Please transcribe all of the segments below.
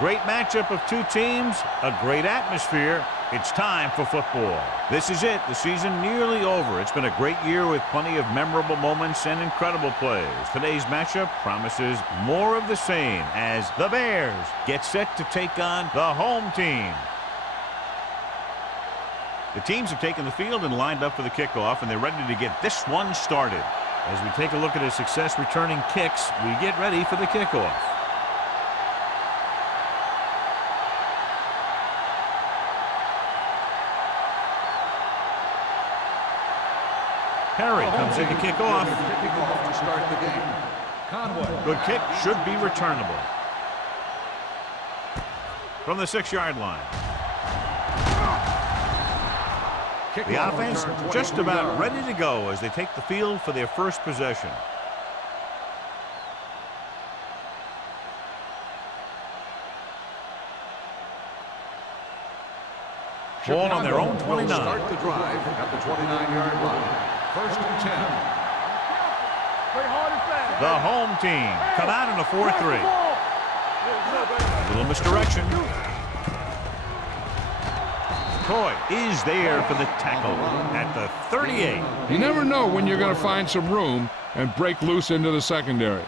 great matchup of two teams, a great atmosphere. It's time for football. This is it. The season nearly over. It's been a great year with plenty of memorable moments and incredible plays. Today's matchup promises more of the same as the Bears get set to take on the home team. The teams have taken the field and lined up for the kickoff, and they're ready to get this one started. As we take a look at his success returning kicks, we get ready for the kickoff. Perry comes in to kick off. To start the game. Conway. Good kick, should be returnable. From the 6-yard line. The offense just about ready to go as they take the field for their first possession. Ball on their own 29. Start the drive at the 29-yard line. First and 10. The home team come out in a 4-3. Little misdirection. Coy is there for the tackle at the 38. You never know when you're going to find some room and break loose into the secondary.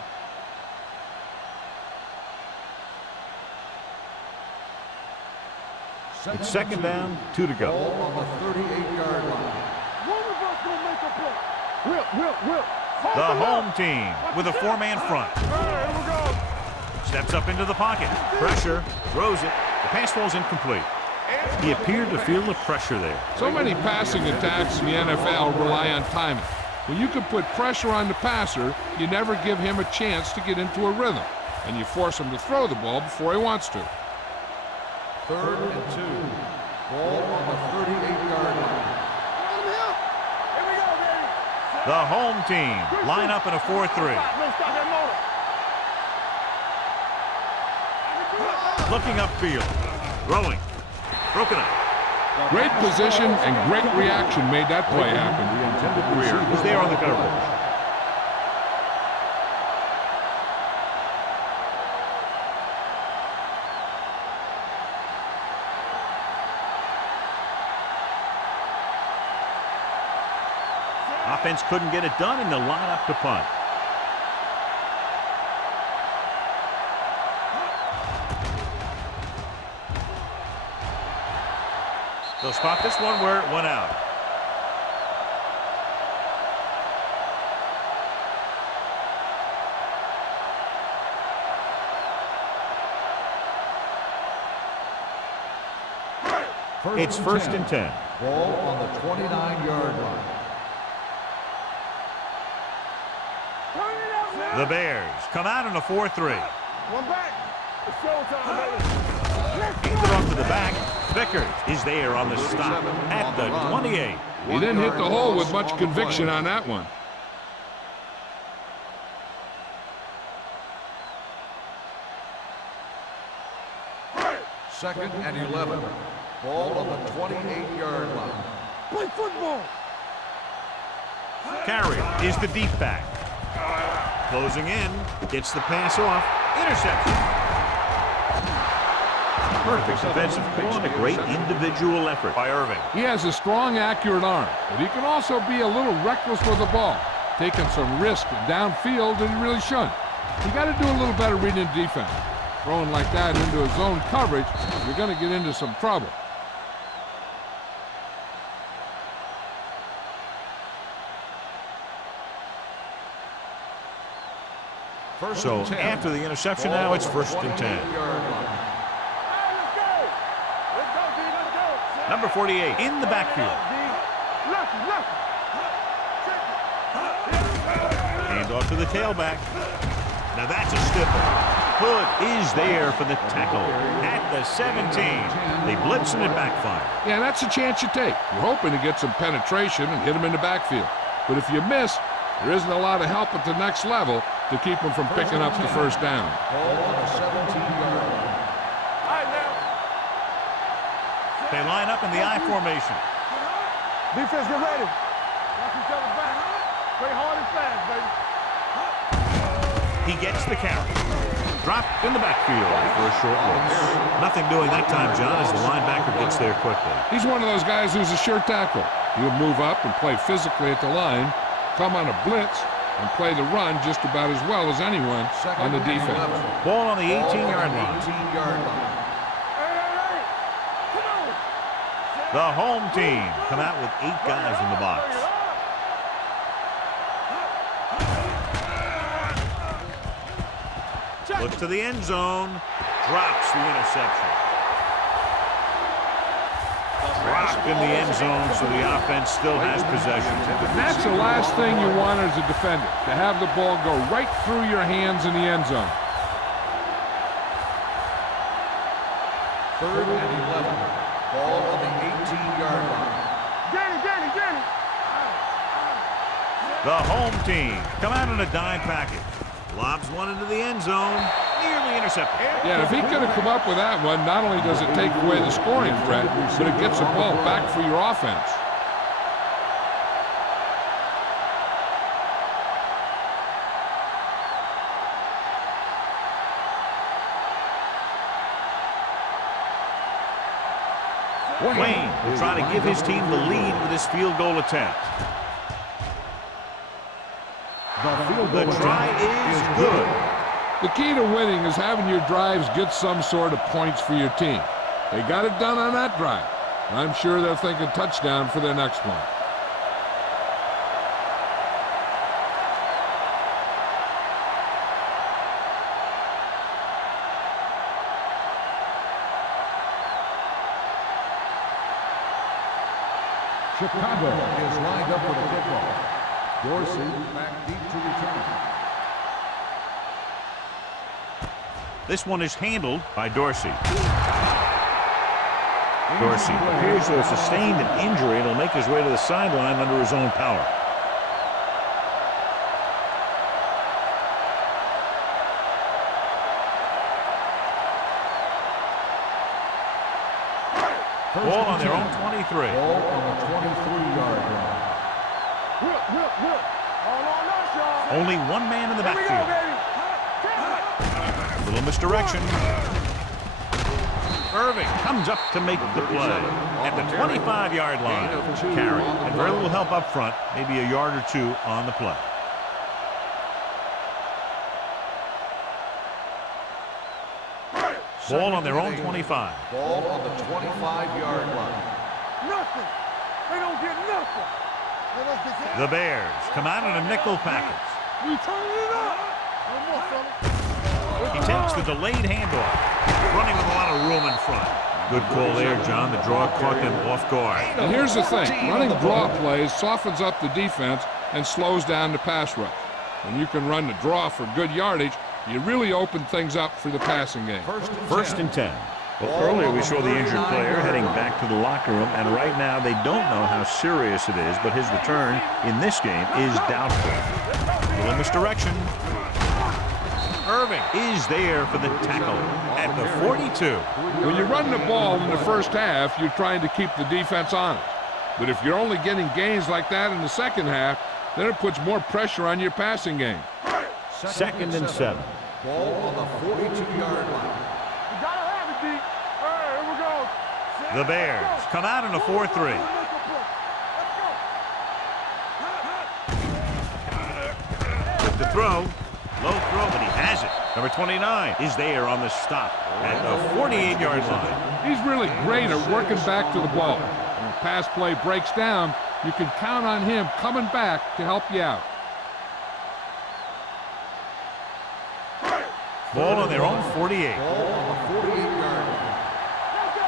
It's second down, 2 to go. Ball on the 38-yard line. The home team with a 4-man front. Steps up into the pocket. Pressure, throws it. The pass falls incomplete. He appeared to feel the pressure there. So many passing attacks in the NFL rely on timing. When you can put pressure on the passer, you never give him a chance to get into a rhythm, and you force him to throw the ball before he wants to. Third and 2. Ball on the 38-yard line. The home team line up in a 4-3. Looking upfield. Throwing. Broken up. Great position and great reaction made that play happen. Greer is there on the coverage. Offense couldn't get it done, and they'll line up to punt. They'll spot this one where it went out. It's first and 10. Ball on the 29-yard line. The Bears come out in a 4-3. One back. It's showtime, baby. Hands it off to the back. Vickers is there on the stop at the 28. He didn't hit the hole with much conviction on that one. Second and 11. Ball on the 28-yard line. Play football. Carey is the deep back. Closing in. Gets the pass off. Interception. Perfect defensive pitch and a great individual effort by Irving. He has a strong, accurate arm, but he can also be a little reckless with the ball, taking some risk downfield that he really shouldn't. You got to do a little better reading defense. Throwing like that into his zone coverage, you're going to get into some trouble. So after the interception, now it's first and 10. Number 48 in the backfield. Hand off to the tailback. Now that's a stifle. Hood is there for the tackle at the 17. They blitz and it backfire. Yeah, that's a chance you take. You're hoping to get some penetration and hit him in the backfield. But if you miss, there isn't a lot of help at the next level to keep him from picking up the first down. Ball on the 17-yard line. They line up in the I formation. Defense, get ready. Watch each other back. Play hard and fast, baby. He gets the carry. Dropped in the backfield for a short loss. Nothing doing that time, John, as the linebacker gets there quickly. He's one of those guys who's a sure tackle. He'll move up and play physically at the line, come on a blitz, and play the run just about as well as anyone on the defense. Ball on the 18-yard line. The home team come out with 8 guys in the box. Looks to the end zone. Drops the interception. Dropped in the end zone, so the offense still has possession. And that's the last thing you want as a defender, to have the ball go right through your hands in the end zone. 3rd and 11. Ball on the 18-yard line. Get it. The home team come out in a dime package. Lobs one into the end zone. Nearly intercepted. Yeah, if he could have come up with that one, not only does it take away the scoring threat, but it gets the ball back for your offense. Wayne will try to give his team the lead with his field goal attempt. The try is good. The key to winning is having your drives get some sort of points for your team. They got it done on that drive. I'm sure they're thinking touchdown for their next one. Chicago is lined up for the kickoff. Dorsey back deep to return. This one is handled by Dorsey. Dorsey appears to have sustained an injury and will make his way to the sideline under his own power. Ball on their own 23. Ball on the 23-yard line. Whip. All on us, y'all. Only one man in the Here we go, backfield. baby. Little misdirection. Irving comes up to make the play at the 25-yard line. Carry, and very little help up front, maybe a yard or two on the play. Ball on their own 25. Ball on the 25-yard line. Nothing. They don't get nothing. The Bears come out in a nickel package. We turning it up. One more, fella. He takes the delayed handoff, running with a lot of room in front. Good call there, John. The draw caught them off guard. And here's the thing. Running draw plays softens up the defense and slows down the pass rush. When you can run the draw for good yardage, you really open things up for the passing game. First and 10. Well, earlier we saw the injured player heading back to the locker room, and right now they don't know how serious it is, but his return in this game is doubtful. Little misdirection. Irving is there for the tackle at the 42. When you run the ball in the first half, you're trying to keep the defense honest. But if you're only getting gains like that in the second half, then it puts more pressure on your passing game. Second and 7. Ball on the 42-yard line. We gotta have it, D. All right, here we go. The Bears come out in a 4-3. With the throw. Low throw, but he has it. Number 29 is there on the stop at the 48-yard line. He's really great at working back to the ball. When a pass play breaks down, you can count on him coming back to help you out. Ball on their own 48. Ball on the 48-yard line. Let's go.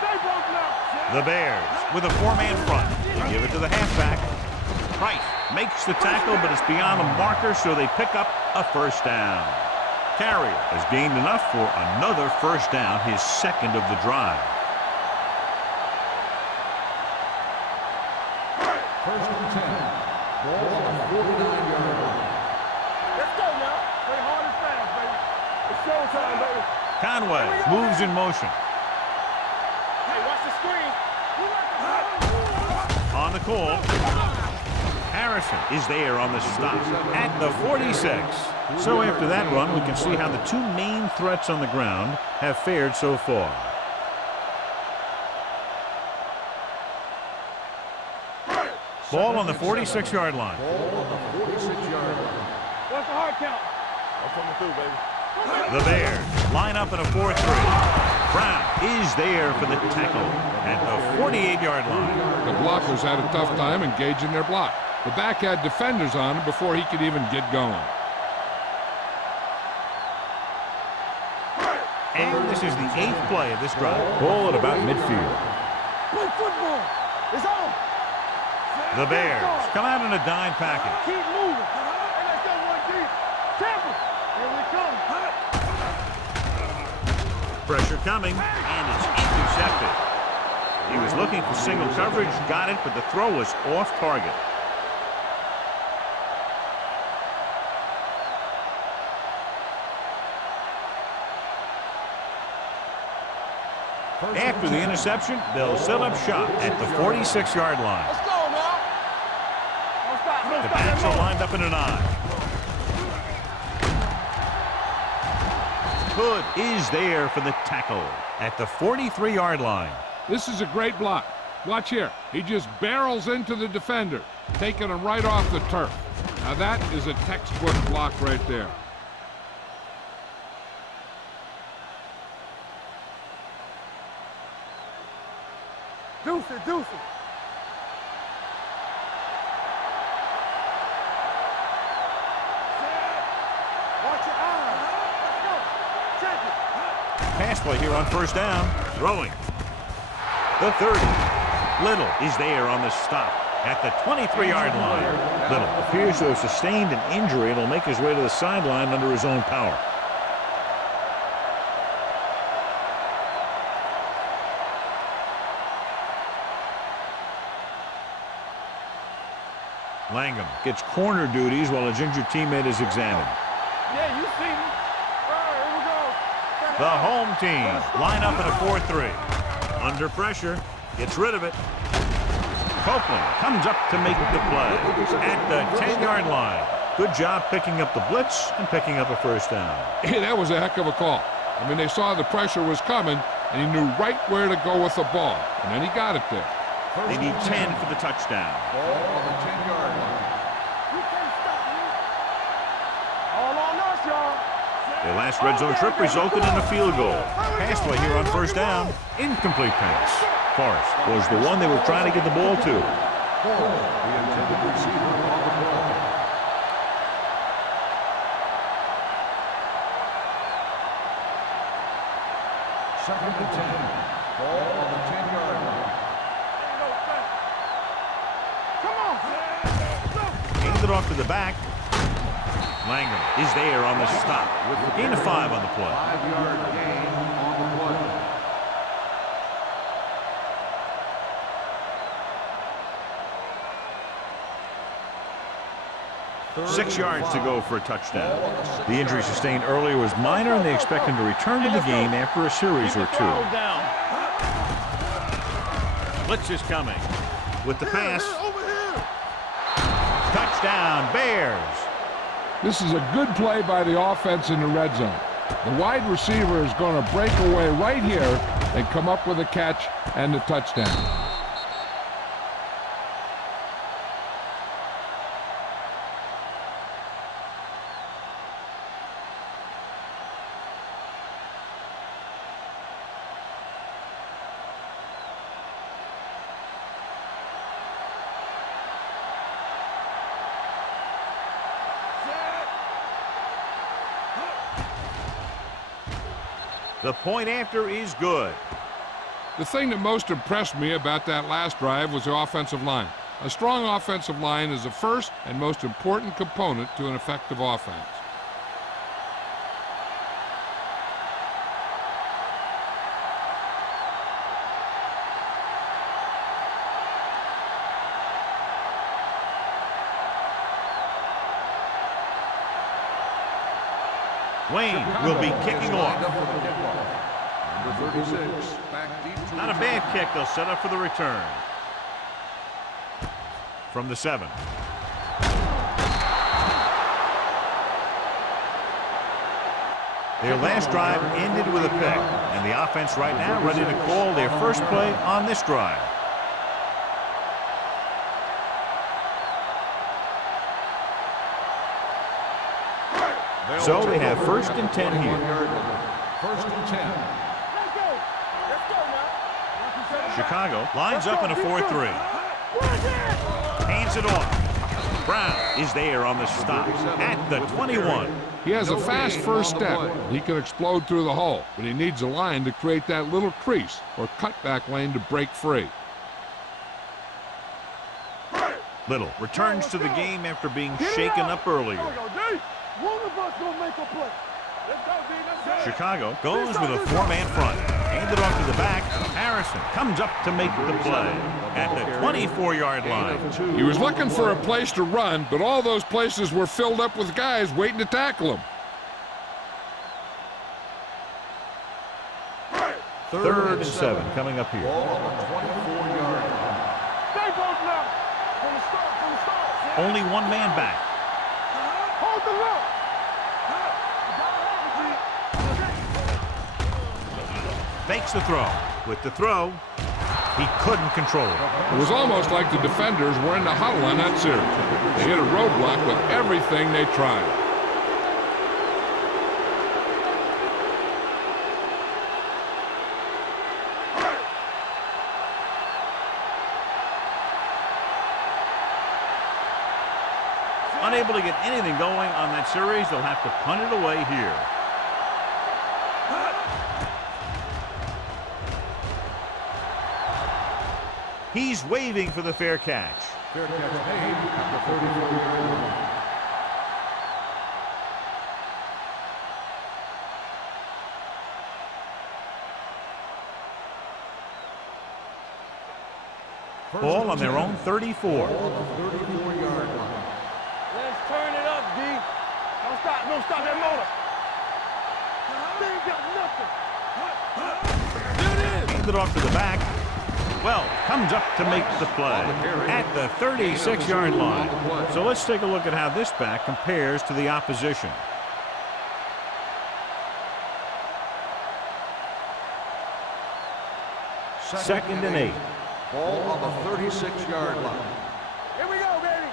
Stay broke now. The Bears with a 4-man front. They give it to the halfback. Price makes the tackle, but it's beyond the marker, so they pick up a first down. Carrier has gained enough for another first down, his second of the drive. First and 10. Ball on the 49-yard line. Let's go now. Play hard and fast, baby. It's showtime, baby. Conway moves in motion. Hey, watch the screen. On the call. Harrison is there on the stop at the 46. So after that run, we can see how the two main threats on the ground have fared so far. Ball on the 46-yard line. Ball on the 46-yard line. What's the hard count? I'm coming through, baby. The Bears line up in a 4-3. Brown is there for the tackle at the 48-yard line. The blockers had a tough time engaging their block. The back had defenders on him before he could even get going. And this is the 8th play of this drive. Ball at about midfield. Play football. It's on. The Bears come out in a dime package. Keep moving. And let's go one deep. Tampa. Here we come. Pressure coming, and it's intercepted. He was looking for single coverage, got it, but the throw was off target. After the interception, they'll set up shop at the 46-yard line. Let's go, man. Don't stop. Don't The stop. backs are lined up in an I. Hood is there for the tackle at the 43-yard line. This is a great block. Watch here. He just barrels into the defender, taking him right off the turf. Now that is a textbook block right there. Deuce it, deuce it. Watch your eyes. Let's go. Check it. Pass play here on first down. Throwing. The 30. Little is there on the stop at the 23-yard line. Little appears to have sustained an injury and will make his way to the sideline under his own power. Langham gets corner duties while his injured teammate is examined. Yeah, you see me. All right, here we go. The home team line up in a 4-3. Under pressure, gets rid of it. Copeland comes up to make the play at the 10-yard line. Good job picking up the blitz and picking up a first down. Hey, that was a heck of a call. I mean, they saw the pressure was coming, and he knew right where to go with the ball, and then he got it there. They need 10 for the touchdown. Ball on the 10-yard line. You can't stop me. All on us, y'all. Their last red zone trip resulted in a field goal. Pass play here on first down. Incomplete pass. Forrest was the one they were trying to get the ball to. Ball, the intended receiver on the ball. Second and 10. Ball on the 10-yard line. Come on. Hand it off to the back. Langham is there on the stop. Gain of 5 on the play. 5-yard gain on the play. 6 yards to go for a touchdown. The injury sustained earlier was minor, and they expect him to return to the game after a series or two. Blitz is coming. With the pass. Touchdown, Bears. This is a good play by the offense in the red zone. The wide receiver is going to break away right here and come up with a catch and the touchdown. The point after is good. The thing that most impressed me about that last drive was the offensive line. A strong offensive line is the first and most important component to an effective offense. Wayne will be kicking off. Number 36, back deep to Not a bad kick. They'll set up for the return. From the 7. Their last drive ended with a pick, and the offense right now ready to call their first play on this drive. So they have 1st and 10 here. 1st and 10. Let's go. Let's go now. Chicago lines up in a 4-3. Hands it off. Brown is there on the stop at the 21. He has a fast first step. He can explode through the hole, but he needs a line to create that little crease or cutback lane to break free. Little returns to the game after being shaken up earlier. One of us gonna make a play. Let's go, D. Let's go. Chicago goes with a 4-man front. Handed off to the back. Harrison comes up to make the play at the 24-yard line. He was looking for a place to run, but all those places were filled up with guys waiting to tackle him. 3rd and 7 coming up here. Ball on the 24-yard line. Stay both now. From the start. Only one man back. Hold the look. Makes the throw. With the throw, he couldn't control it. It was almost like the defenders were in the huddle on that series. They hit a roadblock with everything they tried. Unable to get anything going on that series, they'll have to punt it away here. He's waving for the fair catch. Fair catch made at the 34-yard line. Ball on their own 34. Ball on the 34-yard line. Let's turn it up, D. Don't stop. Don't stop that motor. They ain't got nothing. Handed off to the back. Well, comes up to make the play at the 36-yard line. So let's take a look at how this back compares to the opposition. Second and 8. Ball on the 36-yard line. Here we go, baby.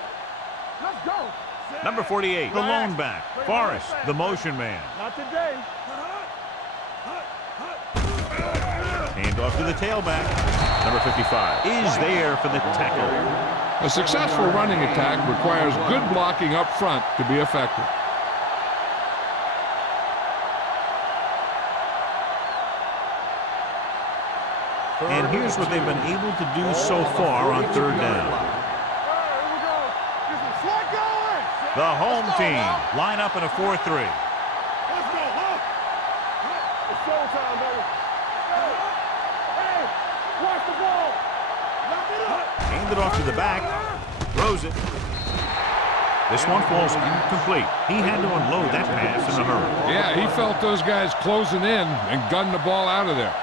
Let's go. Number 48, the lone back. Forrest, the motion man. Not today. Hand off to the tailback. Number 55 is there for the tackle. A successful running attack requires good blocking up front to be effective. And here's what they've been able to do so far on 3rd down. Here we go. Get some slack going. The home team line up in a 4-3. Let's go, huh? It's showtime, baby. Hey, watch the ball. Lock it up. Handed off to the back. Throws it. This one falls incomplete. He had to unload that pass in a hurry. Yeah, he felt those guys closing in and gunned the ball out of there.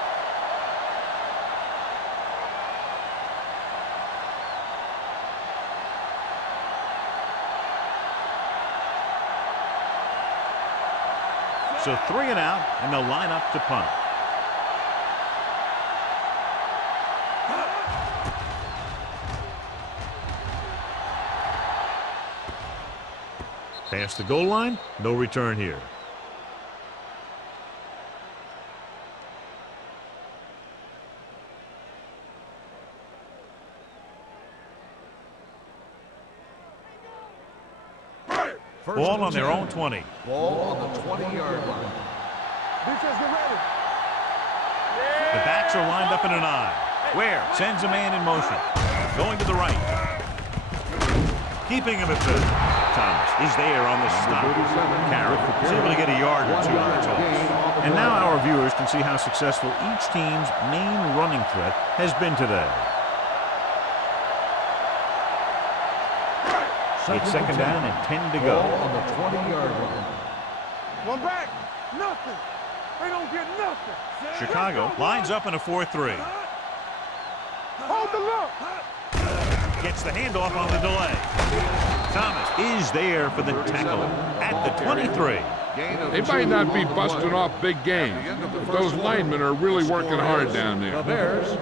So 3 and out, and they'll line up to punt. Past the goal line, no return here. Ball on their own 20. Ball on the 20-yard line. Defense, get ready. The backs are lined up in an I. Ware sends a man in motion. Going to the right. Keeping him at third. Thomas is there on the stop. Carroll is able to get a yard or two on the toss. And now our viewers can see how successful each team's main running threat has been today. It's 2nd down and 10 to go. Ball on the 20-yard line. One back. Nothing. They don't get nothing. Chicago lines up in a 4-3. Hold the look. Gets the handoff on the delay. Thomas is there for the tackle at the 23. They might not be busting off big games, but those linemen are really working hard down there.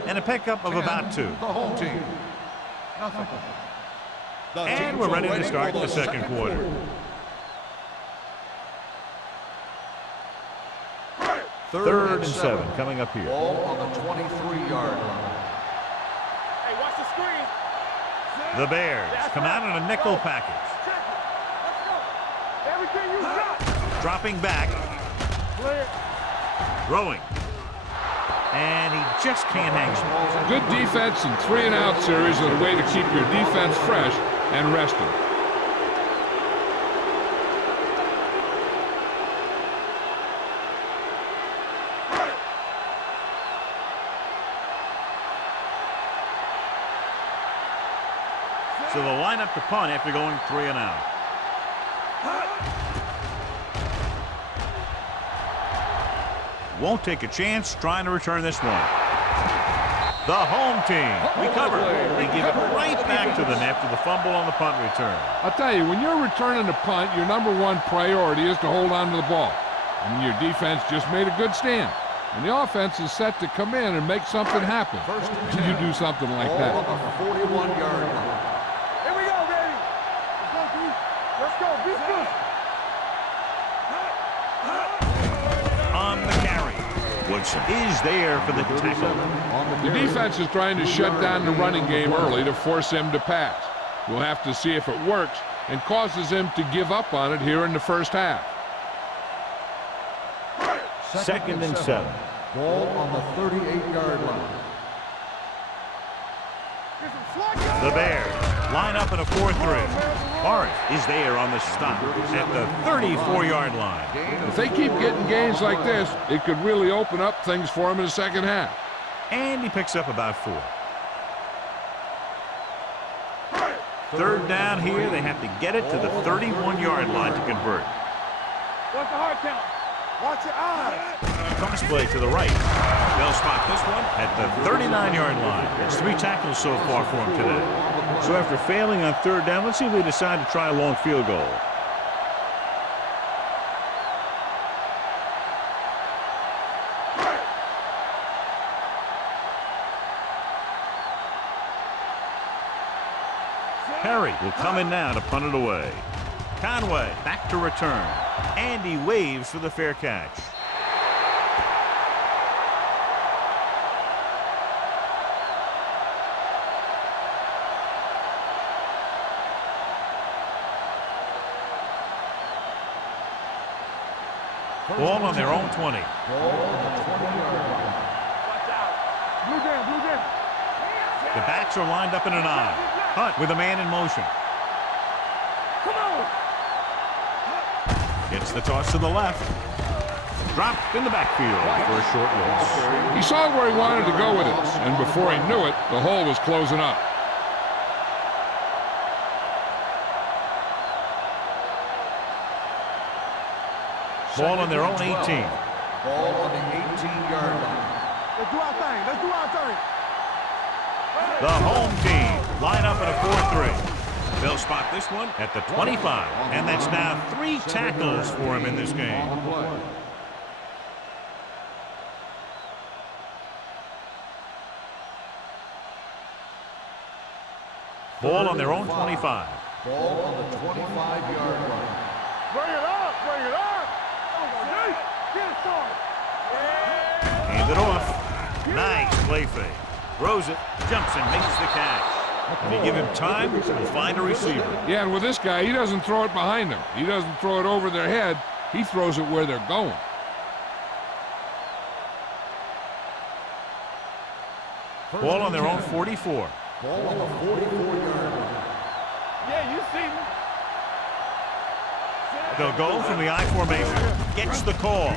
And a pickup of about 2. The home team. Nothing. And we're ready to start the second quarter. Third and 7 coming up here. Ball on the 23-yard line. Hey, watch the screen. The Bears come out in a nickel package. Let's go. Everything you got. Dropping back. Throwing. And he just can't hang on. Good defense and 3-and-out series are the way to keep your defense fresh and rested. So they'll line up to punt after going 3-and-out. Won't take a chance trying to return this one. The home team recover. They give it right back to them after the fumble on the punt return. I'll tell you, when you're returning a punt, your #1 priority is to hold on to the ball. And your defense just made a good stand. And the offense is set to come in and make something happen. You do something like that. Ball on the 41-yard line. Here we go, baby. Let's go, beat this. On the carry. Woodson is there for the tackle. The defense is trying to shut down the running game early to force him to pass. We'll have to see if it works and causes him to give up on it here in the first half. Second and 7. Ball on the 38-yard line. The Bears line up in a 4-3. Barnes is there on the stop at the 34-yard line. If they keep getting gains like this, it could really open up things for him in the second half. And he picks up about 4. Third down here. They have to get it to the 31-yard line to convert. Watch the hard count. Watch your eyes. Cross play to the right. They'll spot this one at the 39-yard line. It's 3 tackles so far for him today. So after failing on third down, let's see if they decide to try a long field goal. Perry will come in now to punt it away. Conway back to return. And he waves for the fair catch. Ball on their own 20. Ball on the 20-yard line. Watch out. Blue down, blue down. The backs are lined up in an I. Hunt with a man in motion. Come on. Gets the toss to the left. Dropped in the backfield for a short loss. He saw where he wanted to go with it, and before he knew it, the hole was closing up. Ball on their own 18. Ball on the 18-yard line. Let's do our thing. Let's do our thing. The home team line up in a 4-3. They'll spot this one at the 25. And that's now 3 tackles for him in this game. On the play. Ball on their own 25. Ball on the 25-yard line. Bring it up. Bring it up. Get it started. Hand it off. Nice play fake. Throws it, jumps and makes the catch. When you give him time, he'll find a receiver. Yeah, and with this guy, he doesn't throw it behind them. He doesn't throw it over their head. He throws it where they're going. Ball on their own 44. Ball on the 44-yard line. Yeah, you see me. They'll go from the I formation. Gets the call.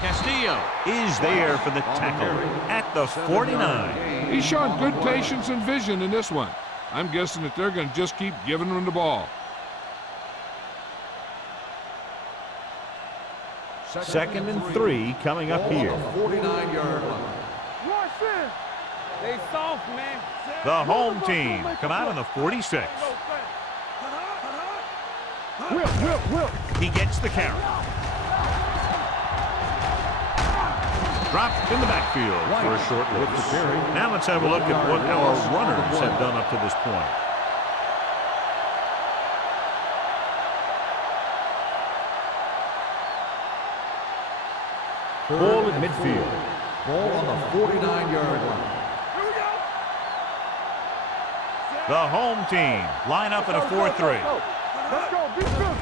Castillo is there for the tackle at the 49. He's shown good patience and vision in this one. I'm guessing that they're going to just keep giving him the ball. Second and 3 coming up here. 49-yard line. Rush in. They soft, man. The home team come out on the 46. Whip, whip, whip. He gets the carry. Dropped in the backfield for a short loss. Now let's have a look at what our runners have done up to this point. Ball at midfield. Ball on the 49-yard line. The home team line up in a 4-3. Let's go. Be good.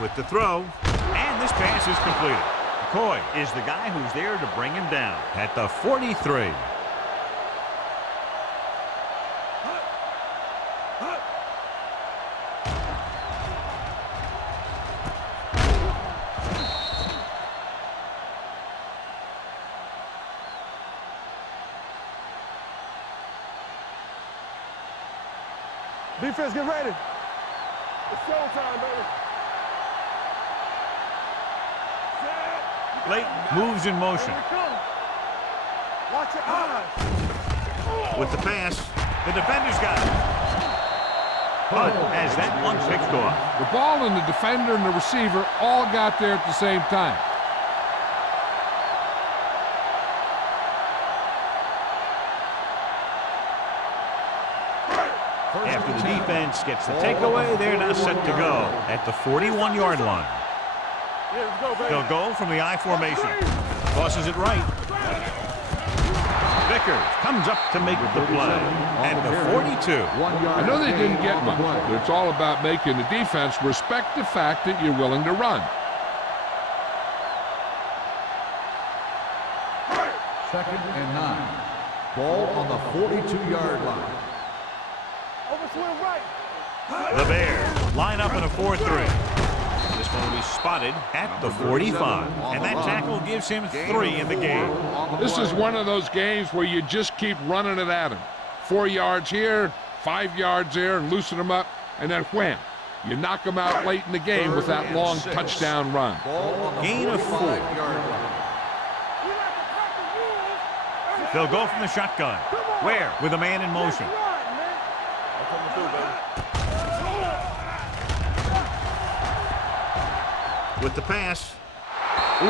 With the throw, and this pass is completed. McCoy is the guy who's there to bring him down at the 43. Defense, get ready. It's showtime, baby. Leighton moves in motion. Here we come. Watch your eyes. With the pass, the defender's got it. Hunt has that one picked off. The ball and the defender and the receiver all got there at the same time. After the defense gets the takeaway, they're now set to go at the 41-yard line. Yeah, let's go, baby. They'll go from the I formation. Tosses it right. Vickers comes up to make the play at the 42. I know they didn't get much, but it's all about making the defense respect the fact that you're willing to run. Second and 9. Ball on the 42-yard line. Over swing right. The Bears line up in a 4-3. This one will be spotted at the 45. And that tackle gives him 3 in the game. This is one of those games where you just keep running it at him. 4 yards here, 5 yards there, and loosen them up, and then wham. You knock them out late in the game with that long touchdown run. Gain of 4. They'll go from the shotgun. Where? With a man in motion. With the pass. Ooh,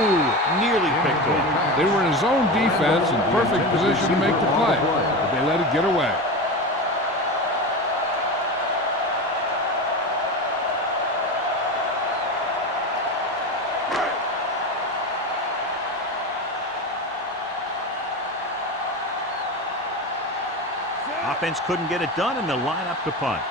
nearly picked off. They were in zone defense in perfect position to make the play, but they let it get away. Offense couldn't get it done, and they'll line up to punt.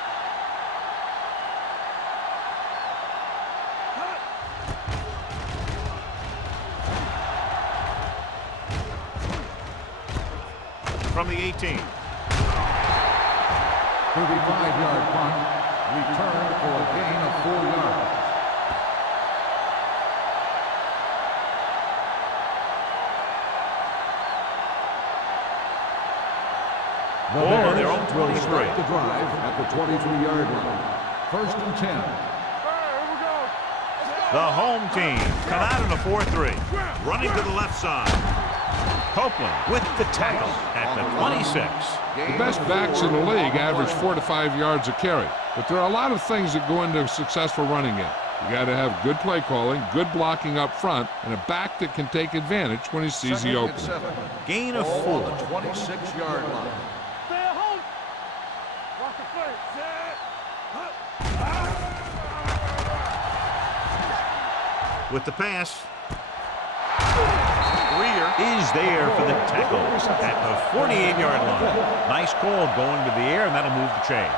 From the 18. 35-yard punt. Return for a gain of 4 yards. The Ball on their own Bears will 23. start the drive at the 23-yard line. First and 10. Here we go. The home team come out in a 4-3. Running to the left side. Copeland with the tackle at the 26. The best backs in the league average 4 to 5 yards a carry, but there are a lot of things that go into a successful running game. You got to have good play calling, good blocking up front, and a back that can take advantage when he sees the opening. Gain of 4. On the 26-yard line. Stay at home. Watch the play. Set. With the pass. Greer is there for the tackle at the 48-yard line. Nice call going to the air, and that'll move the chains.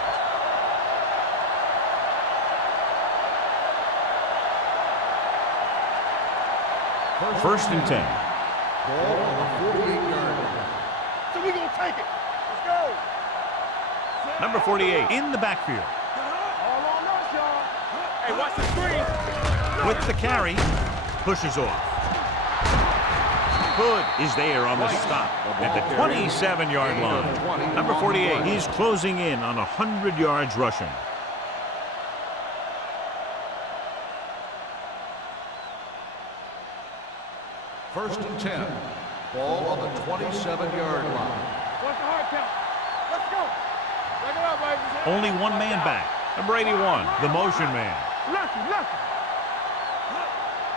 First and 10. Ball on the 48-yard line. So we gonna take it. Let's go. Number 48 in the backfield. All on us, y'all. Hey, watch the screen. With the carry, pushes off. Hood is there on the stop at the 27-yard line. Number 48, he's closing in on 100 yards rushing. First and 10. Ball on the 27-yard line. Watch the hard count. Let's go. Break it up, ladies. Only one man back. Number 81, the motion man. Lucky.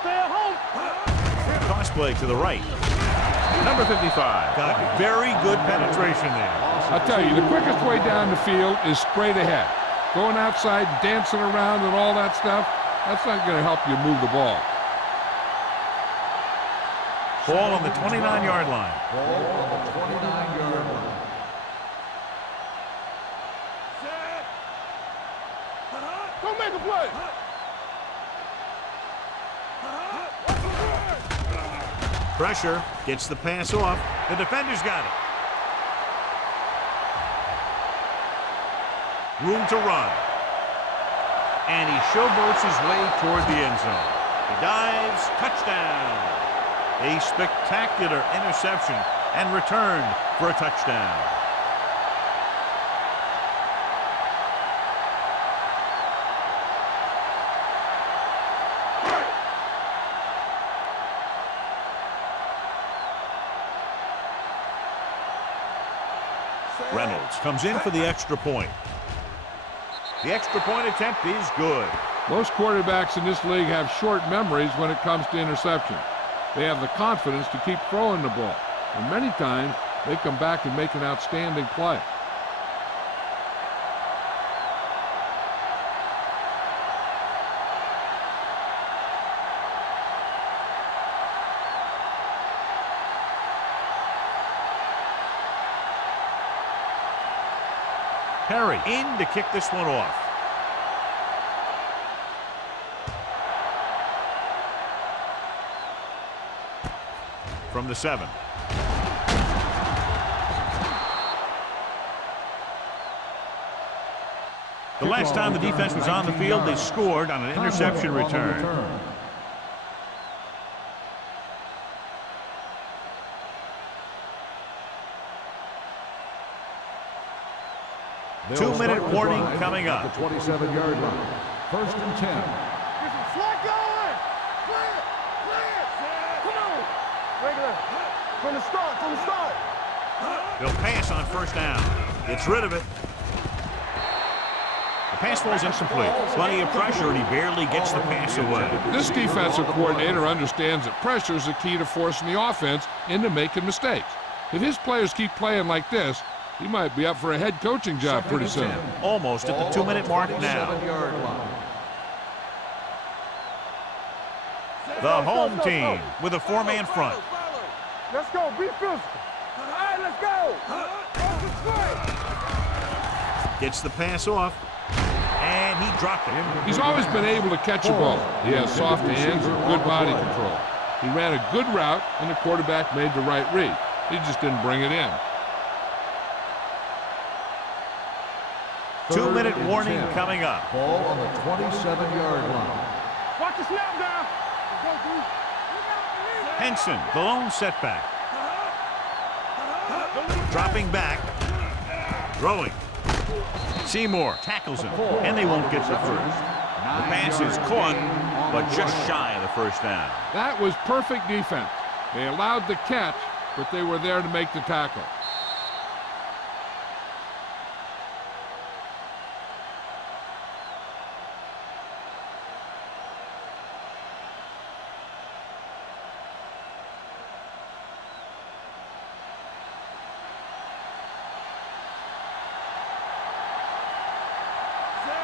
Stay at home. Toss play to the right. Number 55 got very good penetration there. I'll tell you, the quickest way down the field is straight ahead. Going outside and dancing around and all that stuff, that's not going to help you move the ball. Ball on the 29-yard line. Ball on the 29-yard line. Go make a play. Pressure, gets the pass off. The defender's got it. Room to run. And he showboats his way toward the end zone. He dives, touchdown. A spectacular interception and return for a touchdown. Reynolds comes in for the extra point. The extra point attempt is good. Most quarterbacks in this league have short memories when it comes to interception. They have the confidence to keep throwing the ball, and many times they come back and make an outstanding play. Perry in to kick this one off. From the 7. The last time the defense was on the field, they scored on an interception return. 2-minute warning coming up. The 27-yard line. 1st and 10. Get some slack going. Clear. Come on. Regular. From the start. They'll pass on 1st down. Gets rid of it. The pass falls incomplete. Plenty of pressure, and he barely gets the pass away. This defensive coordinator understands that pressure is the key to forcing the offense into making mistakes. If his players keep playing like this, he might be up for a head coaching job pretty soon. Almost at the 2-minute mark now. The home team with a 4-man front. Let's go. Be physical. All right, let's go. Gets the pass off, and he dropped it. He's always been able to catch a ball. He has soft hands and good body control. He ran a good route, and the quarterback made the right read. He just didn't bring it in. 2-minute warning coming up. Ball on the 27-yard line. Watch the snap down. Henson, the lone setback. Dropping back. Throwing. Seymour tackles him, and they won't get the first. The pass is caught, but just shy of the 1st down. That was perfect defense. They allowed the catch, but they were there to make the tackle.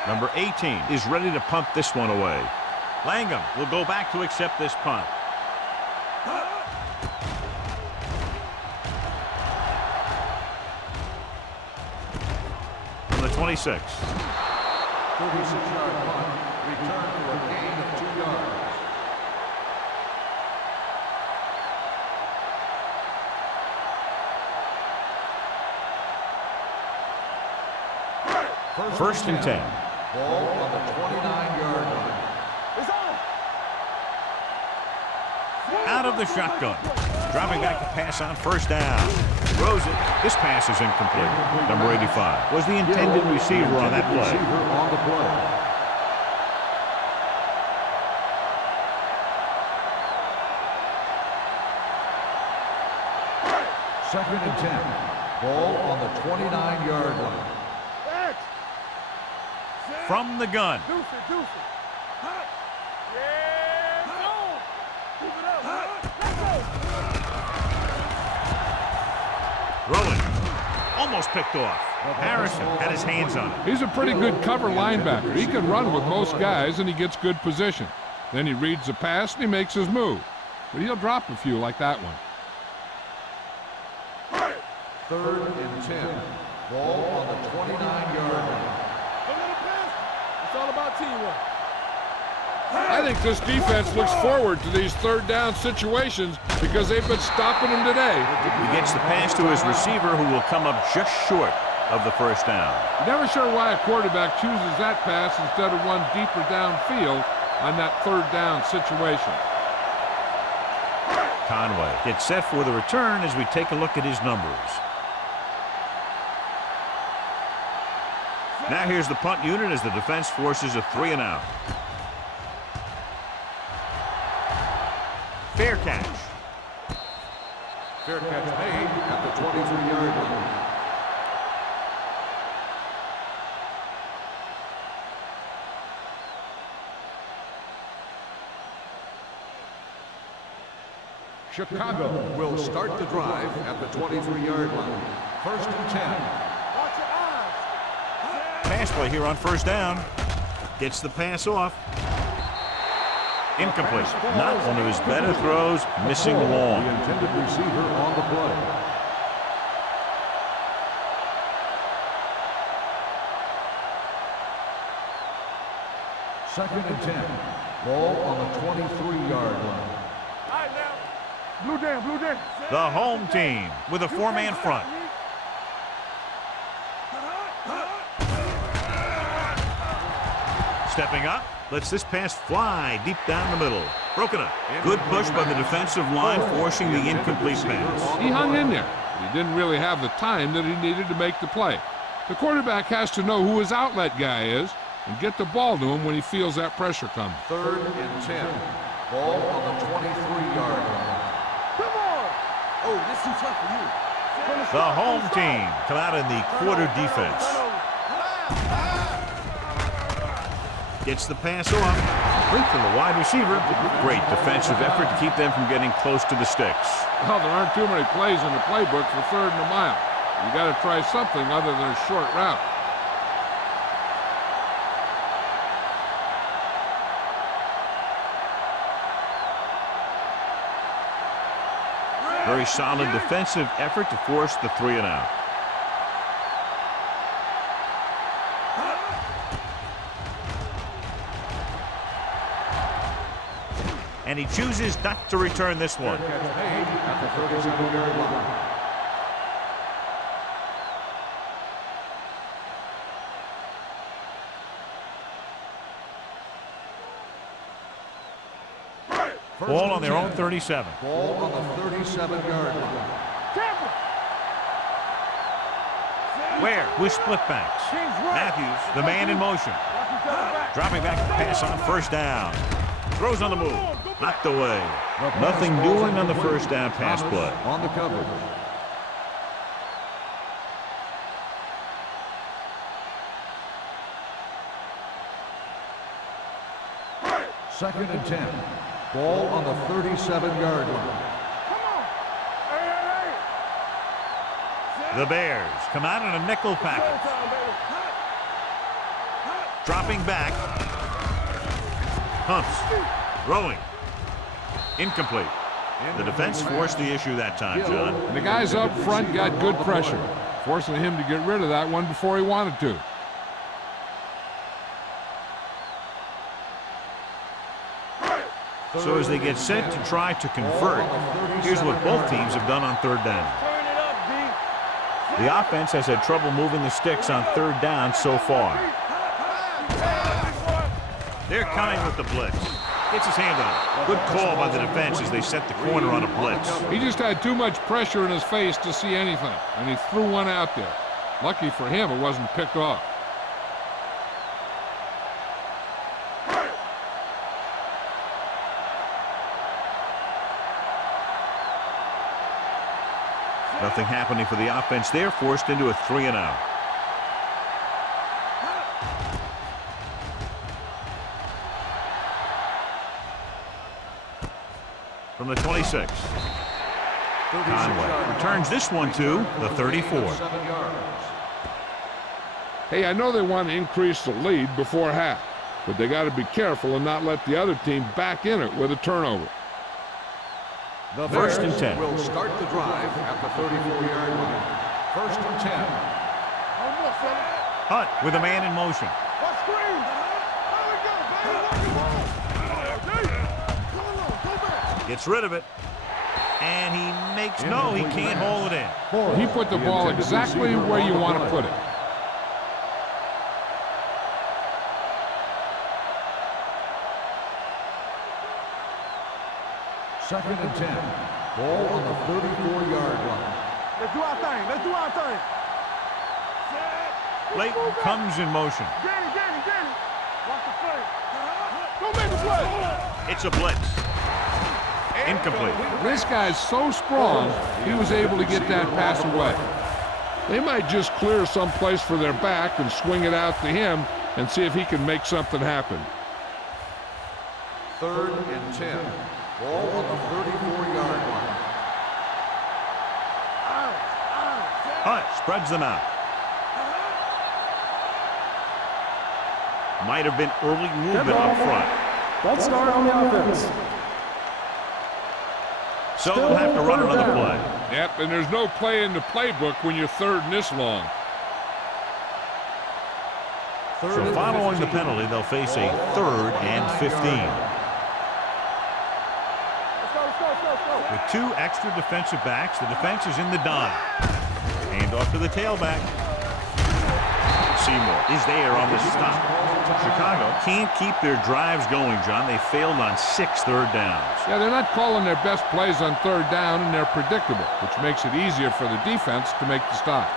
Number 18 is ready to punt this one away. Langham will go back to accept this punt. From the 26. 36-yard punt. Return for a gain of 2 yards. First and 10. Ball on the 29-yard line. It's on. Out of the shotgun. Dropping back to pass on 1st down. Throws it. This pass is incomplete. Number 85 was the intended receiver on that play. Second and 10. Ball on the 29-yard line. from the gun. Deuce it, deuce it. Yeah, go. Keep it up. Let's go. Throwing. Almost picked off. Harrison had his hands on it. He's a pretty good cover linebacker. He can run with most guys, and he gets good position. Then he reads the pass, and he makes his move. But he'll drop a few like that one. 3rd and 10. Ball on the 29-yard line. It's all about teamwork. I think this defense looks forward to these third-down situations because they've been stopping them today. He gets the pass to his receiver, who will come up just short of the first down. Never sure why a quarterback chooses that pass instead of one deeper downfield on that third down situation. Conway gets set for the return as we take a look at his numbers. Now here's the punt unit as the defense forces a 3-and-out. Fair catch. Fair catch made at the 23-yard line. Chicago will start the drive at the 23-yard line. 1st and 10. Watch your eyes. Pass play here on first down. Gets the pass off. Incomplete. Not one of his better throws. Missing long. The intended receiver on the play. Second and 10. Ball on the 23-yard line. All right, now. Blue down, blue down. The home team with a 4-man front. Stepping up, lets this pass fly deep down the middle. Broken up. Good push by the defensive line, forcing the incomplete pass. He hung in there, but he didn't really have the time that he needed to make the play. The quarterback has to know who his outlet guy is and get the ball to him when he feels that pressure coming. 3rd and 10. Ball on the 23-yard line. Come on. Oh, this too tough for you. The home team come out in the quarter defense. Gets the pass off. Complete to the wide receiver. Great defensive effort to keep them from getting close to the sticks. Well, there aren't too many plays in the playbook for 3rd and a mile. You got to try something other than a short route. Very solid defensive effort to force the 3-and-out. And he chooses not to return this one. Catch made at the 37-yard line. Ball on their own 37. Ball on the 37-yard line. Where? With split backs. Matthews, the man in motion. Dropping back to pass on first down. Throws on the move. Knocked away. Nothing doing on the first down pass play. On the coverage. Second and 10. Ball on the 37-yard line. The Bears come out in a nickel package. Dropping back. Humps. Throwing. Incomplete. The defense forced the issue that time, John. And the guys up front got good pressure, forcing him to get rid of that one before he wanted to. So as they get set to try to convert, here's what both teams have done on third down. The offense has had trouble moving the sticks on third down so far. They're coming with the blitz. Gets his hand on it. Good call by the defense as they set the corner on a blitz. He just had too much pressure in his face to see anything, and he threw one out there. Lucky for him, it wasn't picked off. Nothing happening for the offense there, forced into a 3-and-out. from the 26. Conway returns this one to the 34. Hey, I know they want to increase the lead before half, but they got to be careful and not let the other team back in it with a turnover. The First and 10. will start the drive at the 34-yard line. First and 10. Hunt with a man in motion. Watch screen. There we go, baby. Go back. Gets rid of it. And he makes no, he can't hold it in. He put the ball exactly where you want to put it. Second and 10. Ball on the 34-yard line. Let's do our thing. Let's do our thing. Layton comes in motion. Danny. Watch the play. Go make the play. It's a blitz. Incomplete. This guy's so strong, he was able to get that pass away. They might just clear some place for their back and swing it out to him and see if he can make something happen. Third and 10. Ball on the 34-yard line. Hunt spreads them out. Might have been early movement up front. Let's start on the offense. So they'll have to run another play. Yep, and there's no play in the playbook when you're third and this long. So following the penalty, they'll face a 3rd and 15. With 2 extra defensive backs, the defense is in the dime. Hand off to the tailback. Seymour is there on the stop. Chicago can't keep their drives going, John. They failed on 6 third downs. Yeah, they're not calling their best plays on third down, and they're predictable, which makes it easier for the defense to make the stop.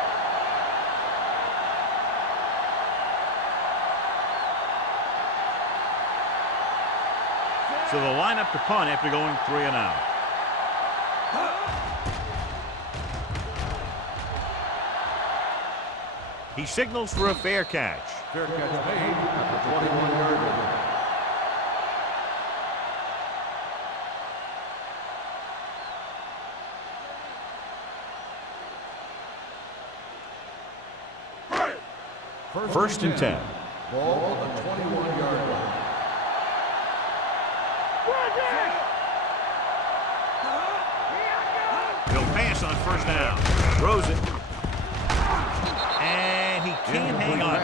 So they'll line up to punt after going 3 and out. He signals for a fair catch. Fair catch made at the 21-yard line. First and 10. Ball on the 21-yard line. He'll pass on first down. Throws it. And he can't hang on.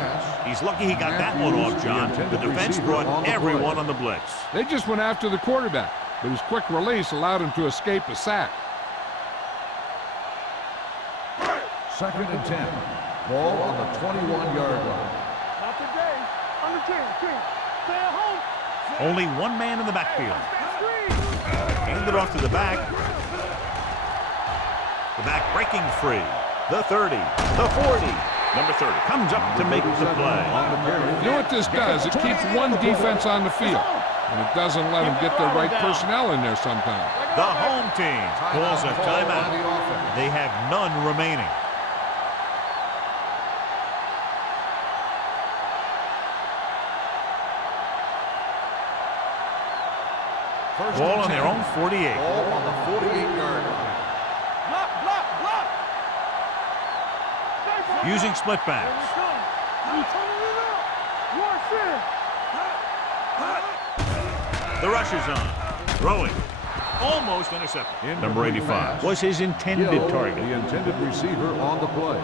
He's lucky he got that one off, John. The defense brought everyone on the blitz. They just went after the quarterback, but his quick release allowed him to escape a sack. Second and 10. Ball on the 21-yard line. Not today. Under 10. Stay at home. Only one man in the backfield. Hand it off to the back. The back breaking free. The 30. The 40. Number 30 comes up to make the play. You know what this does? It keeps one defense on the field, and it doesn't let them get the right personnel in there sometimes. The home team calls a timeout. They have none remaining. Ball on their own 48. Ball on the 48-yard line. Block. Using split backs. The rush is on. Throwing. Almost intercepted. Number 85 was his intended target. The intended receiver on the play.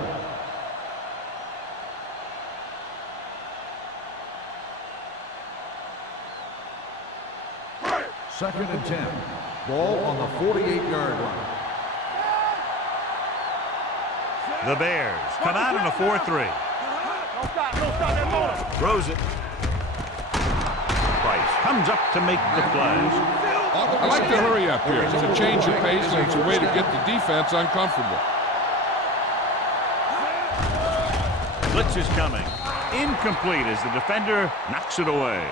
Second and 10. Ball on the 48-yard line. The Bears come out in a 4-3. Throws it. Price comes up to make the play. I like to hurry up here. It's a change of pace, and it's a way to get the defense uncomfortable. Blitz is coming. Incomplete as the defender knocks it away.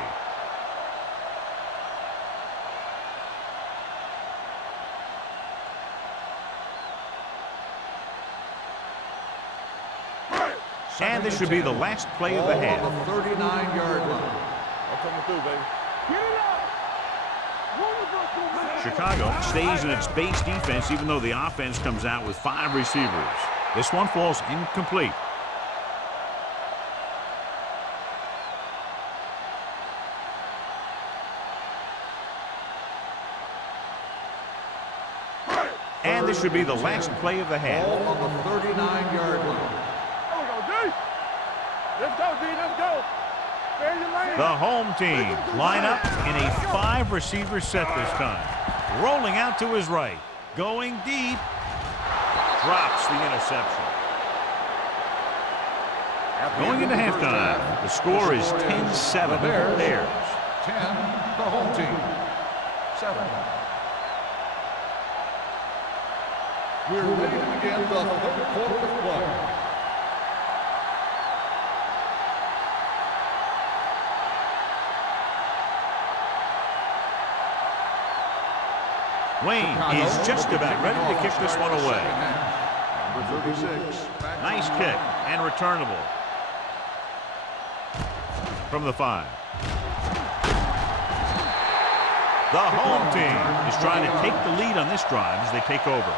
And this should be the last play of the half. On the 39-yard line. I'm coming through, baby. Get it up. Wonderful. Chicago stays in its base defense even though the offense comes out with 5 receivers. This one falls incomplete. And this should be the last play of the half. Ball on the 39-yard line. Let's go, D. Let's go. The home team line up in a 5-receiver set this time. Rolling out to his right. Going deep. Drops the interception. Going into halftime, the score is 10-7. Bears. 10, the home team. 7. We're ready to begin the third quarter of play. Wayne is just about ready to kick this one away. Number 36. Nice kick and returnable. From the 5. The home team is trying to take the lead on this drive as they take over.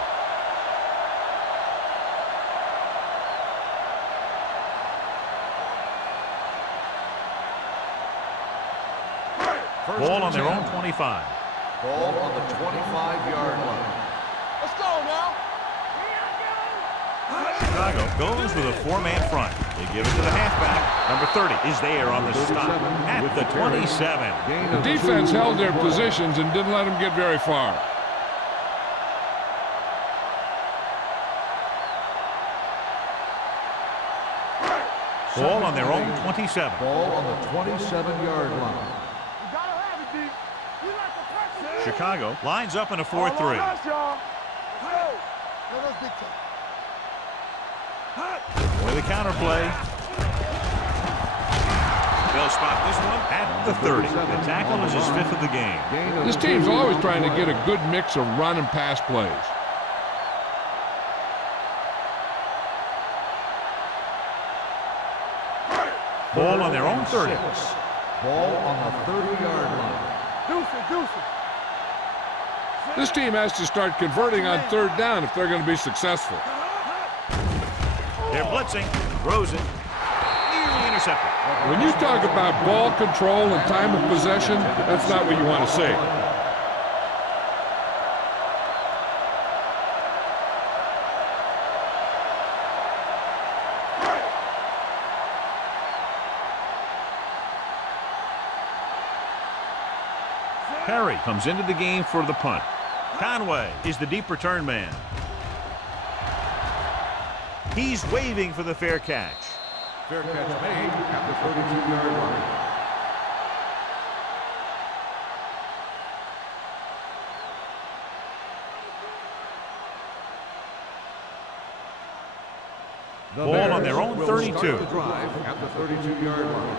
Ball on their own 25. Ball on the 25-yard line. Let's go now. Chicago goes with a 4-man front. They give it to the halfback. Number 30 is there on the stop at the 27. The defense held their positions and didn't let them get very far. Ball on their own 27. Ball on the 27-yard line. Chicago lines up in a 4-3. With a counter play. They'll spot this one at the 30. The tackle is his 5th of the game. This team's always trying to get a good mix of run and pass plays. Ball on their own 30. Ball on the 30-yard line. This team has to start converting on 3rd down if they're going to be successful. They're blitzing. Throws it. Nearly intercepted. When you talk about ball control and time of possession, that's not what you want to see. Perry comes into the game for the punt. Conway is the deep return man. He's waving for the fair catch. Fair catch made at the 32-yard line. Ball on their own 32. Start the drive at the 32-yard line.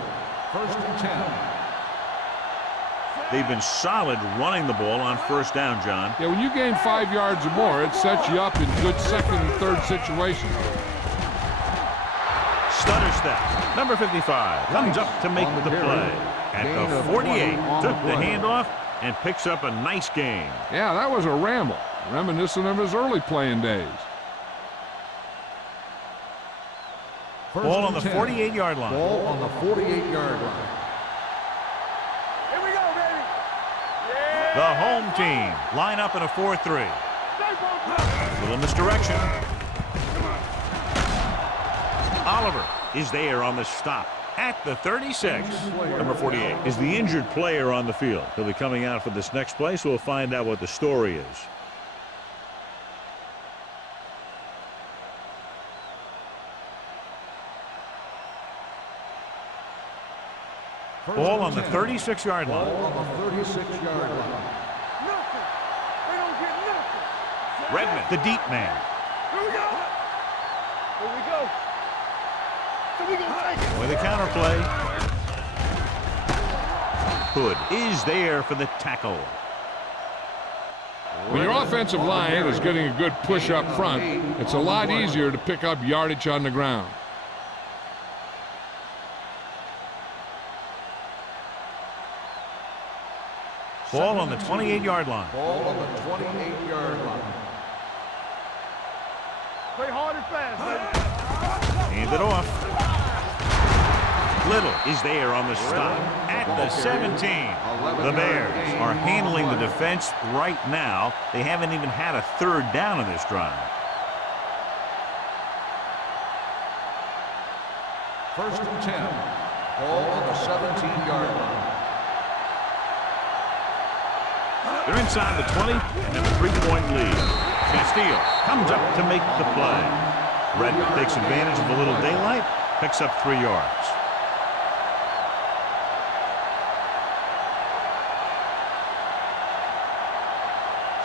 1st and 10. They've been solid running the ball on 1st down, John. Yeah, when you gain 5 yards or more, it sets you up in good 2nd and 3rd situations. Stutter step. Number 55 comes up to make the play. At the 48, took the handoff and picks up a nice gain. Yeah, that was a ramble, reminiscent of his early playing days. Ball on the 48-yard line. Ball on the 48-yard line. The home team line up in a 4-3. Little misdirection. Oliver is there on the stop at the 36. Number 48 is the injured player on the field. He'll be coming out for this next play, so we'll find out what the story is. Ball on the 36-yard line. Ball on the 36-yard line. Redmond, the deep man. Here we go. So we gonna take it. With a counter play. Hood is there for the tackle. When your offensive line is getting a good push up front, it's a lot easier to pick up yardage on the ground. Ball on the 28-yard line. Ball on the 28-yard line. Play hard and fast, baby. Hand it off. Little is there on the stop at the 17. The Bears are handling the defense right now. They haven't even had a third down in this drive. First and 10. Ball on the 17-yard line. They're inside the 20 and have a 3-point lead. Castillo comes up to make the play. Red takes advantage of a little daylight, picks up 3 yards.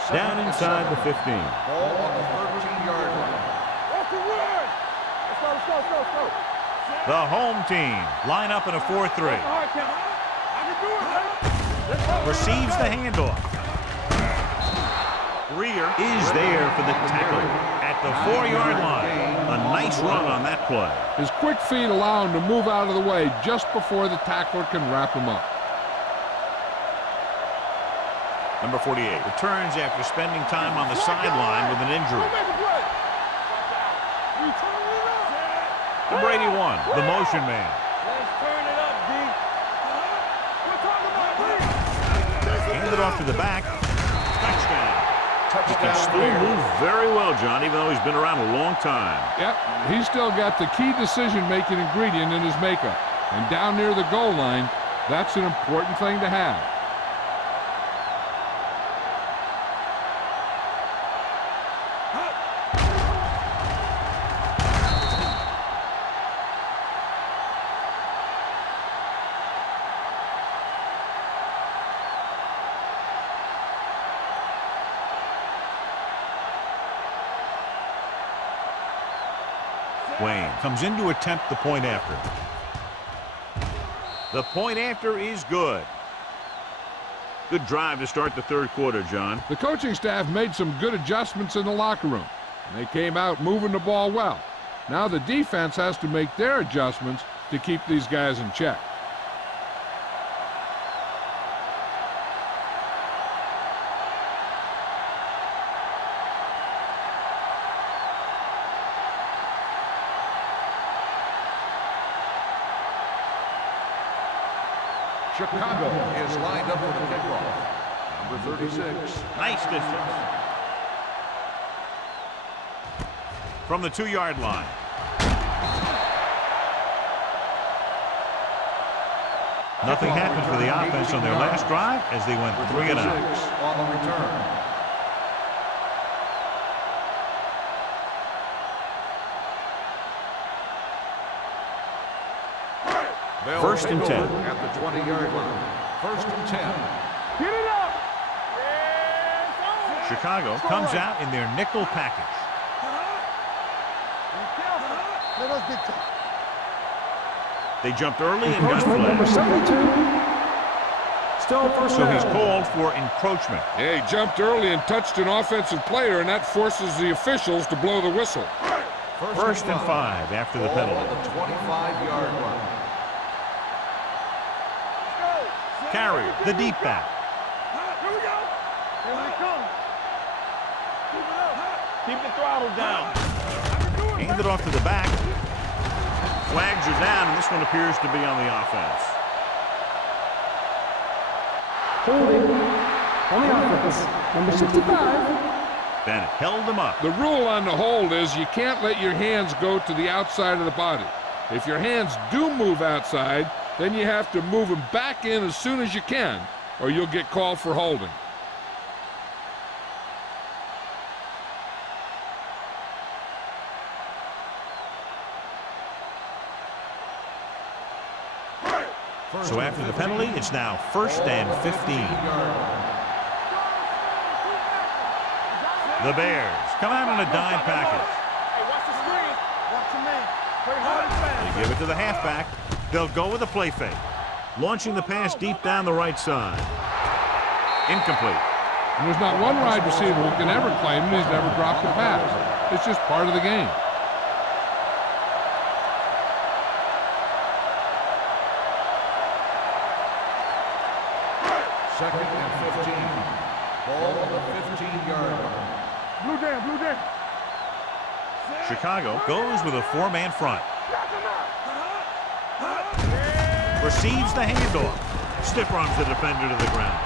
Down inside the 15. Ball on the 13-yard line. Off the run. Let's go. The home team line up in a 4-3. Hard count. I can do it, baby. Let's go. Receives the handoff. Greer is there for the tackle at the 4-yard line. A nice run on that play. His quick feet allow him to move out of the way just before the tackler can wrap him up. Number 48 returns after spending time on the sideline with an injury. Number 81, the motion man. Let's turn it up, D. We're talking about Hand it off to the back. Touchdown. He can still move very well, John, even though he's been around a long time. Yep, he's still got the key decision-making ingredient in his makeup. And down near the goal line, that's an important thing to have. Wayne comes in to attempt the point after. The point after is good. Good drive to start the third quarter, John. The coaching staff made some good adjustments in the locker room. And they came out moving the ball well. Now the defense has to make their adjustments to keep these guys in check. Chicago is lined up for the kickoff. Number 36. Nice distance. From the 2-yard line. Nothing happened for the offense on their last drive as they went 3 and out. On the return. First and 10. At the 20-yard line. First and 10. Get it up. Chicago comes out in their nickel package. Let us get tough. They jumped early and got Encroachment number flagged. 72. Still first So he's down. called for encroachment. Yeah, he jumped early and touched an offensive player, and that forces the officials to blow the whistle. First and 5 after the Ball penalty. on the 25-yard line. Carrier, the deep back. Here we go. Here we come. Keep it up. Keep the throttle down. Hand it off to the back. Flags are down, and this one appears to be on the offense. Holding on the offense. Number 65. Bennett held him up. The rule on the hold is you can't let your hands go to the outside of the body. If your hands do move outside, then you have to move them back in as soon as you can, or you'll get called for holding. So after the penalty, it's now first and 15. The Bears come out on a dime package. Hey, watch the screen. Watch your man. Play hard and fast. They give it to the halfback. They'll go with a play fake. Launching the pass deep down the right side. Incomplete. And there's not one wide receiver who can ever claim that he's never dropped a pass. It's just part of the game. Second and Ball on the 15-yard line. Blue down, blue down. Chicago goes with a four-man front. Receives the handoff. Stiff arms the defender to the ground.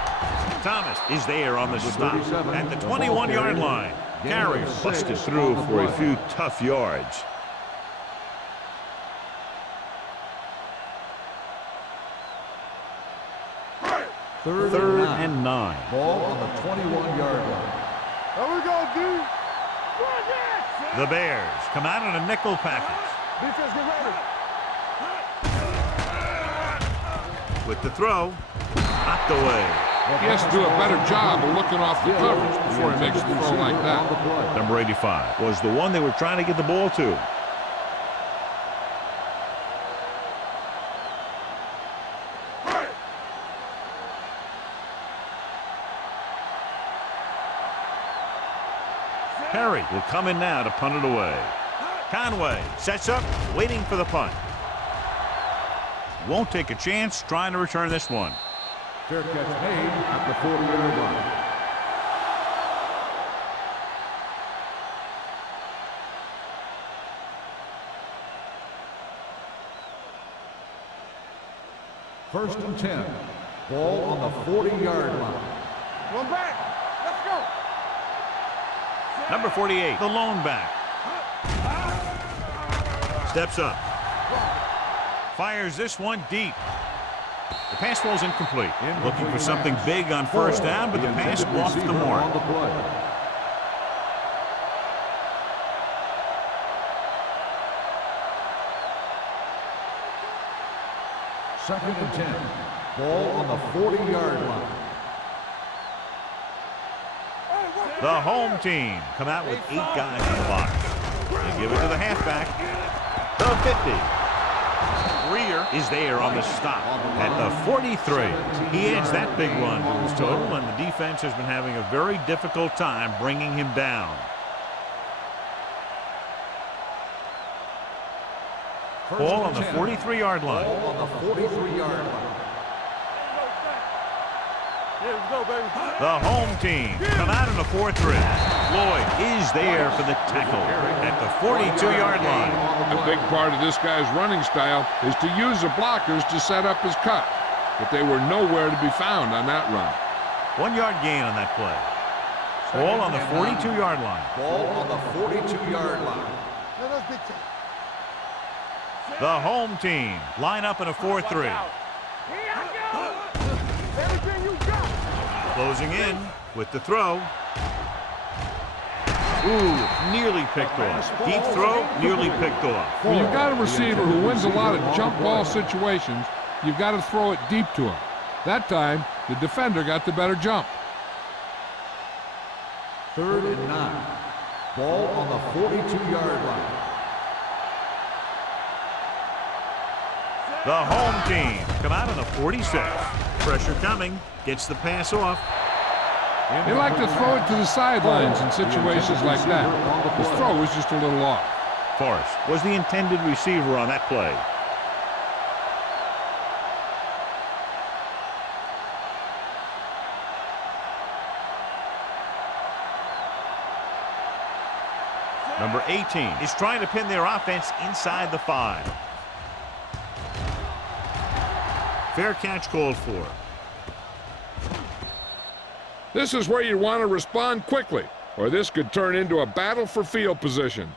Thomas is there on the stop at the 21-yard line. Carrier busted through for a few tough yards. Third and 9. Ball on the 21-yard line. There we go, D. The Bears come out in a nickel package. Defense, get ready. With the throw, knocked away. He has to do a better job of looking off the coverage before he makes the throw like that. Number 85 was the one they were trying to get the ball to. Perry will come in now to punt it away. Conway sets up, waiting for the punt. Won't take a chance trying to return this one. Fair catch made at the 40-yard line. First and 10. Ball on the 40-yard line. Run back. Let's go. Number 48, the lone back. Steps up. Fires this one deep. The pass falls incomplete. Looking for something big on first down, but the pass off the mark. Second and 10. Ball on the 40-yard line. The home team come out with 8 guys in the box. They give it to the halfback. The 50. Greer is there on the stop at the 43. He adds that big run to his total, and the defense has been having a very difficult time bringing him down. Ball on the 43-yard line. Ball on the 43-yard line. Yeah, let's go, baby. The home team come out in a 4-3. Lloyd is there for the tackle at the 42-yard line. A big part of this guy's running style is to use the blockers to set up his cut, but they were nowhere to be found on that run. 1-yard gain on that play. Ball on the 42-yard line. Ball on the 42-yard line. Let's big time. The home team line up in a 4-3. Here I go. Everything you got. Closing in with the throw. Ooh, nearly picked off. Deep throw, nearly picked off. When you've got a receiver who wins a lot of jump ball situations, you've got to throw it deep to him. That time, the defender got the better jump. Third and 9. Ball on the 42-yard line. The home team come out on the 46. Pressure coming, gets the pass off. They like to throw it to the sidelines in situations like that. His throw was just a little off. Forrest was the intended receiver on that play. Number 18 is trying to pin their offense inside the 5. Fair catch called for. This is where you want to respond quickly, or this could turn into a battle for field position.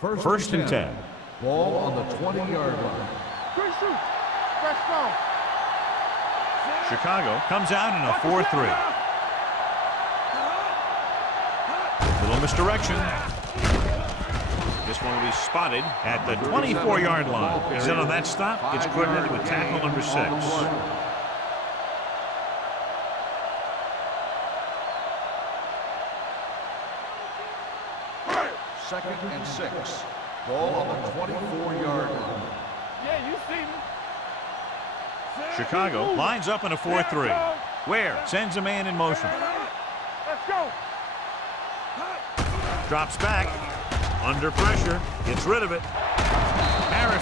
First and 10. Ball on the 20-yard line. Good shoot. Fresh stone. Chicago comes out in a 4-3. Little misdirection. This one will be spotted at the 24-yard line. Is it on that stop? It's credited with tackle number 6. Second and 6. Ball on the 24-yard line. Yeah, you see me. Chicago lines up in a 4-3. Ware sends a man in motion. Let's go. Drops back. Under pressure. Gets rid of it.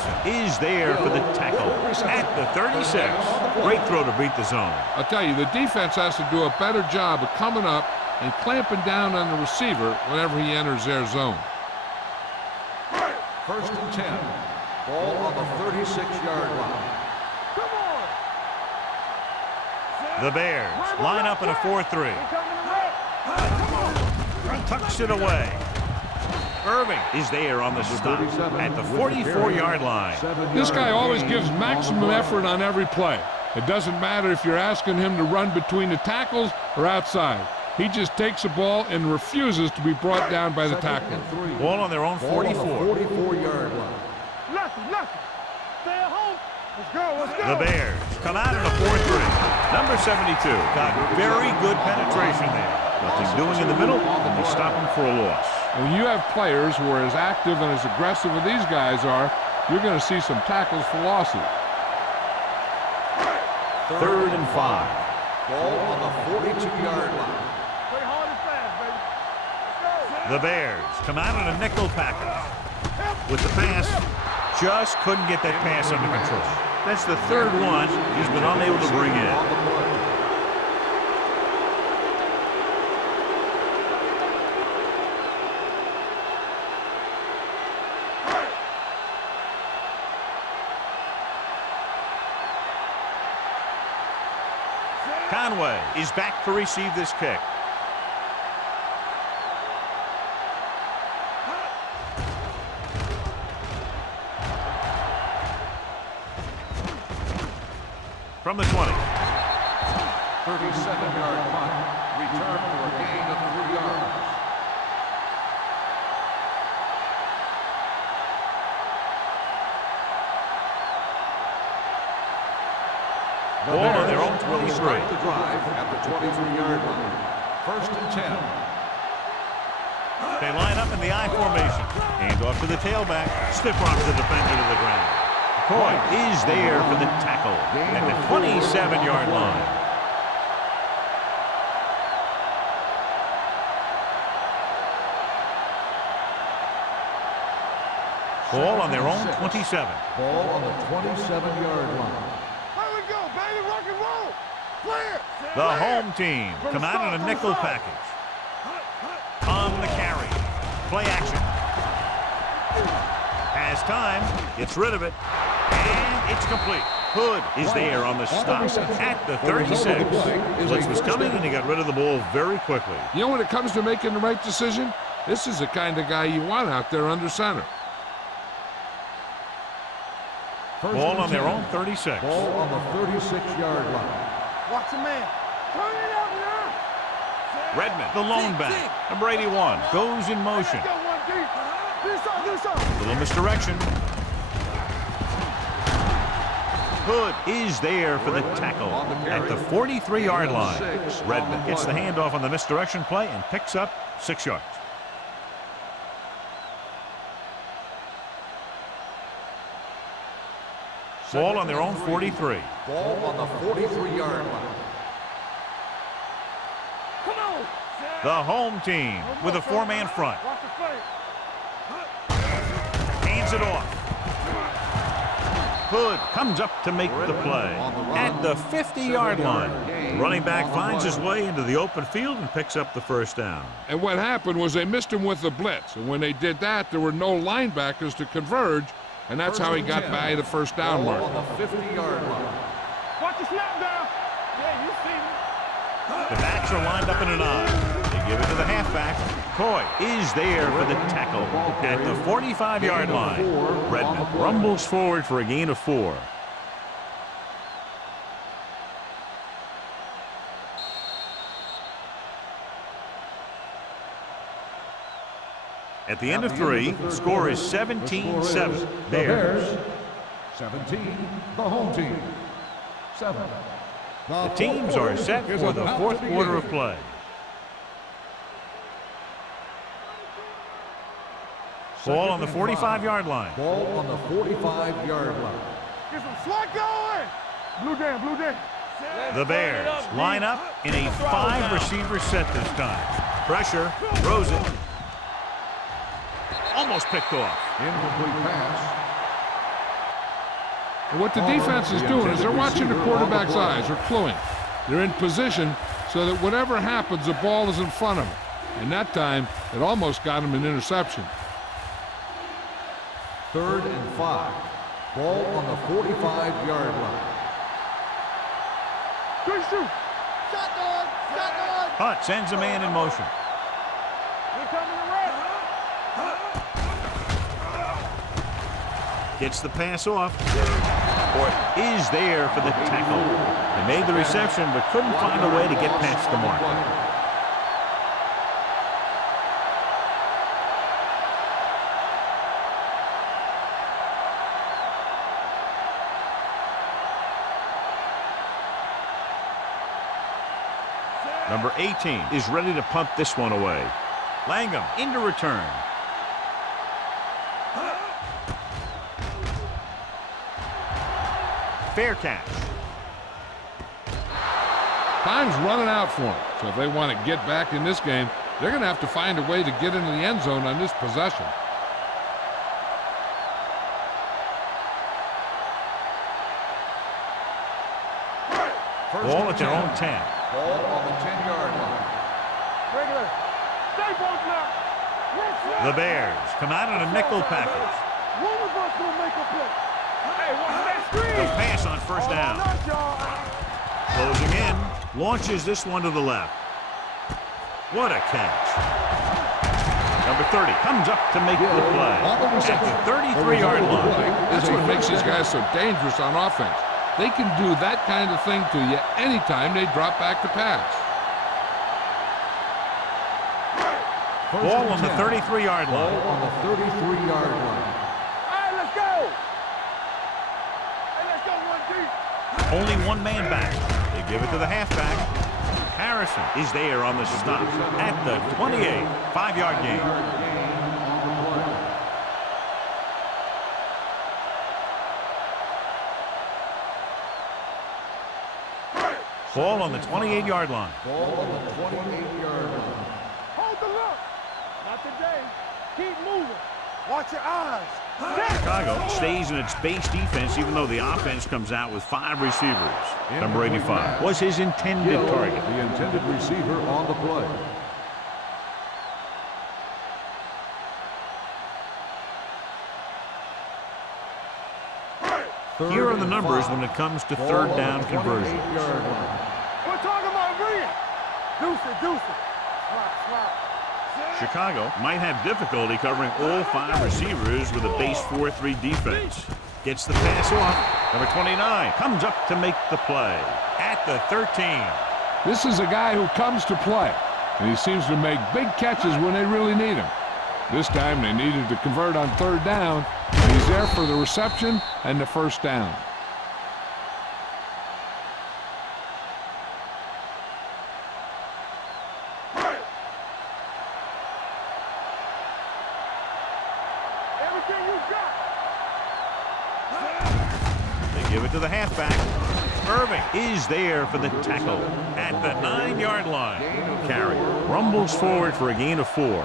Wilson is there for the tackle at the 36. Great throw to beat the zone. I'll tell you, the defense has to do a better job of coming up and clamping down on the receiver whenever he enters their zone. 1st and 10. Ball on the 36-yard line. Come on. The Bears line up in a 4-3. Tucks it away. Irving is there on the stop at the 44-yard line. This guy always gives maximum effort on every play. It doesn't matter if you're asking him to run between the tackles or outside. He just takes the ball and refuses to be brought down by the tackler. Ball on their own 44. 44-yard line. Left. Stay at home. Let's go. The Bears come out in a 4-3. Number 72 got very good penetration there. Nothing doing in the middle, and they stop him for a loss. And when you have players who are as active and as aggressive as these guys are, you're going to see some tackles for losses. 3rd and 5. Ball on the 42-yard line. Play hard and fast, baby. Let's go. The Bears come out in a nickel package. With the pass, just couldn't get that pass under control. That's the 3rd one he's been unable to bring in. Conway is back to receive this kick. From the 20. 37-yard punt. Return for a gain of 3 yards. Ball on their own 23. Start the drive at the 23-yard line. 1st and 10. They line up in the I formation. Hand off to the tailback. Stiff arms the defender to the ground. McCoy is there for the tackle at the 27-yard line. Ball on their own 27. Ball on the 27-yard line. Here we go, baby. Rock and roll. Clear. The home team come out in a nickel package. On the carry. Play action. Has time. Gets rid of it. And it's complete. Hood is there on the stop at the 36. Blitz was coming, and he got rid of the ball very quickly. You know, when it comes to making the right decision, this is the kind of guy you want out there under center. Ball on their own 36. Ball on the 36-yard line. Watch the man. Turn it up now. Redmond, the lone back. Number 81 goes in motion. Let's go, 1-deep. Do something. Little misdirection. Hood is there for the tackle at the 43-yard line. Redmond gets the handoff on the misdirection play and picks up 6 yards. Ball on their own 43. Ball on the 43-yard line. Come on. The home team with a 4-man front. Watch the play. Hands it off. Hood comes up to make the play at the 50-yard line. The running back finds his way into the open field and picks up the first down. And what happened was they missed him with the blitz. And when they did that, there were no linebackers to converge. And that's how he got by the first down mark. On the 50-yard line. Watch the snap down. Yeah, you see me. The backs are lined up in an I. They give it to the halfback. Coy is there for the tackle at the 45-yard line. Redmond rumbles forward for a gain of 4. At the end of 3, the score is 17-7. Bears. 17, the home team. 7. The teams are set for the fourth quarter of play. Ball on the 45-yard line. Ball on the 45-yard line. Get some slot going. Blue down. The Bears line up in a 5-receiver set this time. Pressure, throws it. Almost picked off. Incomplete pass. And what the defense is doing is they're watching the quarterback's eyes. They're cluing. They're in position so that whatever happens, the ball is in front of them. And that time, it almost got him an interception. 3rd and 5. Ball on the 45-yard line. Good shoot. Shot dog. Shot dog. Hunt sends a man in motion. Here coming the red. Gets the pass off. Or is there for the tackle. They made the reception but couldn't find a way to get past the mark. Number 18 is ready to punt this one away. Langham into return. Fair catch. Time's running out for them. So if they want to get back in this game, they're going to have to find a way to get into the end zone on this possession. Ball at their own 10. Ball on the 10-yard line. Regular. Stay both now. The Bears come out in a nickel package. One of us will make a play. Hey, watch that screen. The pass on first down. Closing in. Launches this one to the left. What a catch. Number 30 comes up to make the play at the 33-yard line. That's what makes these guys so dangerous on offense. They can do that kind of thing to you anytime they drop back to pass. Ball on the 33-yard Ball line. on the 33-yard line. All right, let's go. Hey, let's go, 1 deep. Only one man back. They give it to the halfback. Harrison is there on the stop at the 28. 5-yard gain. Ball on the 28-yard line. Ball on the 28-yard line. Hold the look. Not today. Keep moving. Watch your eyes. Chicago stays in its base defense even though the offense comes out with 5 receivers. Number 85 was his intended target. The intended receiver on the play. Here are the numbers when it comes to third down conversions. We're talking about Rhea. Deuce it, deuce it. Slide. Chicago might have difficulty covering all 5 receivers with a base 4-3 defense. Gets the pass off. Number 29 comes up to make the play at the 13. This is a guy who comes to play, and he seems to make big catches when they really need him. This time they needed to convert on third down, and he's there for the reception and the first down. Everything you got. They give it to the halfback. Irving is there for the tackle at the 9-yard line. Carry rumbles forward for a gain of 4.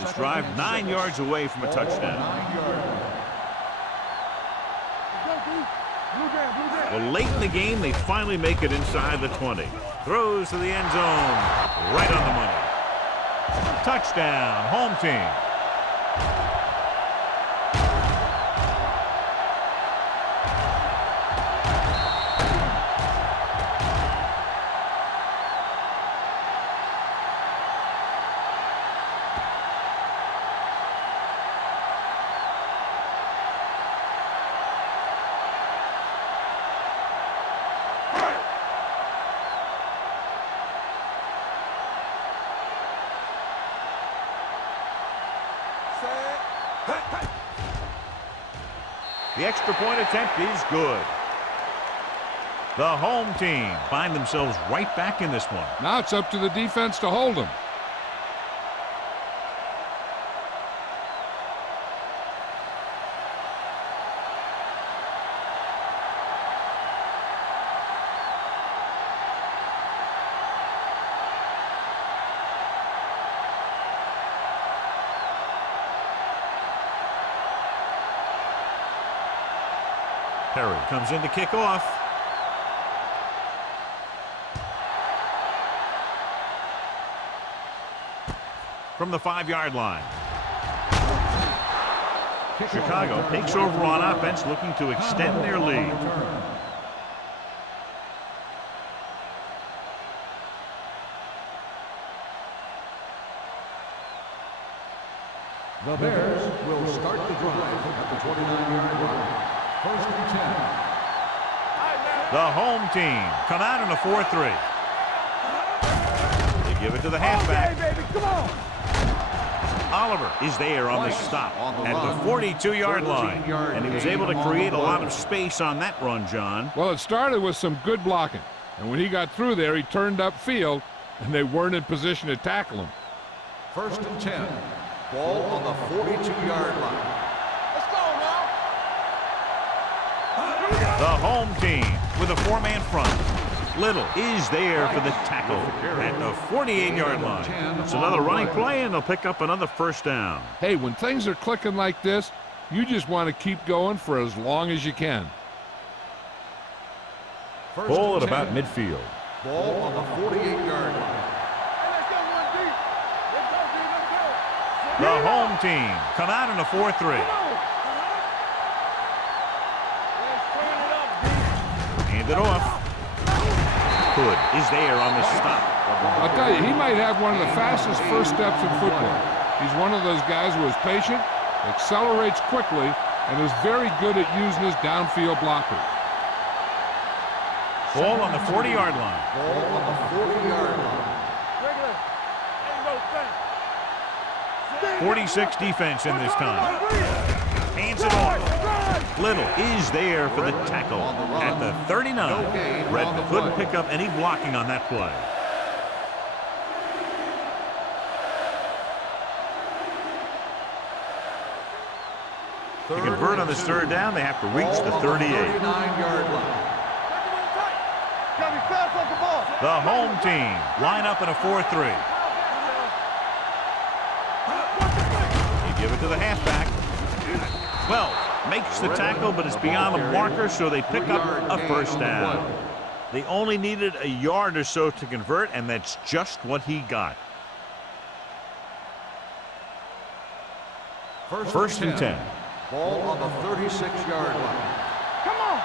This drive 9 yards away from a touchdown. Well, late in the game, they finally make it inside the 20. Throws to the end zone. Right on the money. Touchdown, home team. The extra point attempt is good. The home team find themselves right back in this one. Now it's up to the defense to hold them. Perry comes in to kick off. From the 5-yard line. Chicago takes over on offense, looking to extend their lead. The Bears will start the drive at the 29-yard line. First and 10. The home team come out in a 4-3. They give it to the halfback. Okay, baby, come on. Oliver is there on the stop at the 42-yard line. And he was able to create a lot of space on that run, John. Well, it started with some good blocking. And when he got through there, he turned upfield, and they weren't in position to tackle him. First and 10. Ball on the 42-yard line. Let's go now. The home team with a 4-man front. Little is there for the tackle at the 48-yard line. It's another running play, and they'll pick up another first down. Hey, when things are clicking like this, you just want to keep going for as long as you can. Ball at about midfield. Ball on the 48-yard line. Let's go one deep. Let's go, D. Let's go. The home team come out in a 4-3. Come on. Let's turn it up, D. Hand it off. Hood is there on the stop. I'll tell you, he might have one of the fastest first steps in football. He's one of those guys who is patient, accelerates quickly, and is very good at using his downfield blockers. Ball on the 40-yard line. Ball on the 40-yard line. Regular. Ain't no thing. 46 defense in this time. Hands it off. Little is there for the tackle at the 39. Redmond couldn't pick up any blocking on that play. To convert on this third down, they have to reach the 38. 39-yard line. Gotta be fast off the ball. The home team line up in a 4-3. You give it to the halfback. Well, makes the tackle, but it's beyond the marker, so they pick up a first down. They only needed a yard or so to convert, and that's just what he got. First and 10. Ball on the 36-yard line. Come on.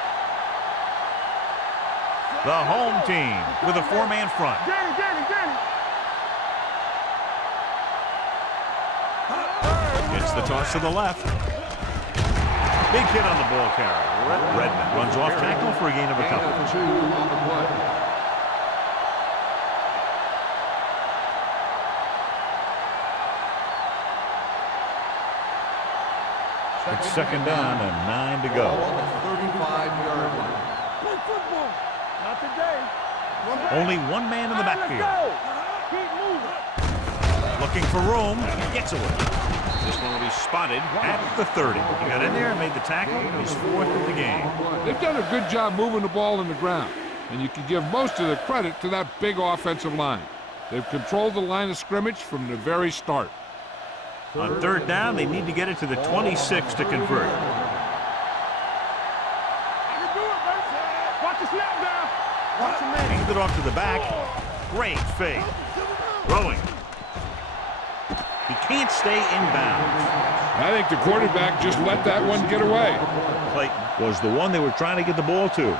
The home team with a 4-man front. Danny. Gets the toss to the left. Big hit on the ball carrier. Redmond runs off tackle for a gain of a couple. Gain of 2 on the play. It's second down and 9 to Ball go. on the 35-yard line. Play football. Not today. Only one man in the backfield. Keep moving. Looking for room. Gets away. This one will be spotted at the 30. He got in there and made the tackle. He's 4th of the game. They've done a good job moving the ball in the ground, and you can give most of the credit to that big offensive line. They've controlled the line of scrimmage from the very start. On third down, they need to get it to the 26 to convert. I can do it, baby. Watch the snap now. Watch the man. Hand it off to the back. Great fake. Throwing. He can't stay in bounds. I think the quarterback just let that one get away. Clayton was the one they were trying to get the ball to.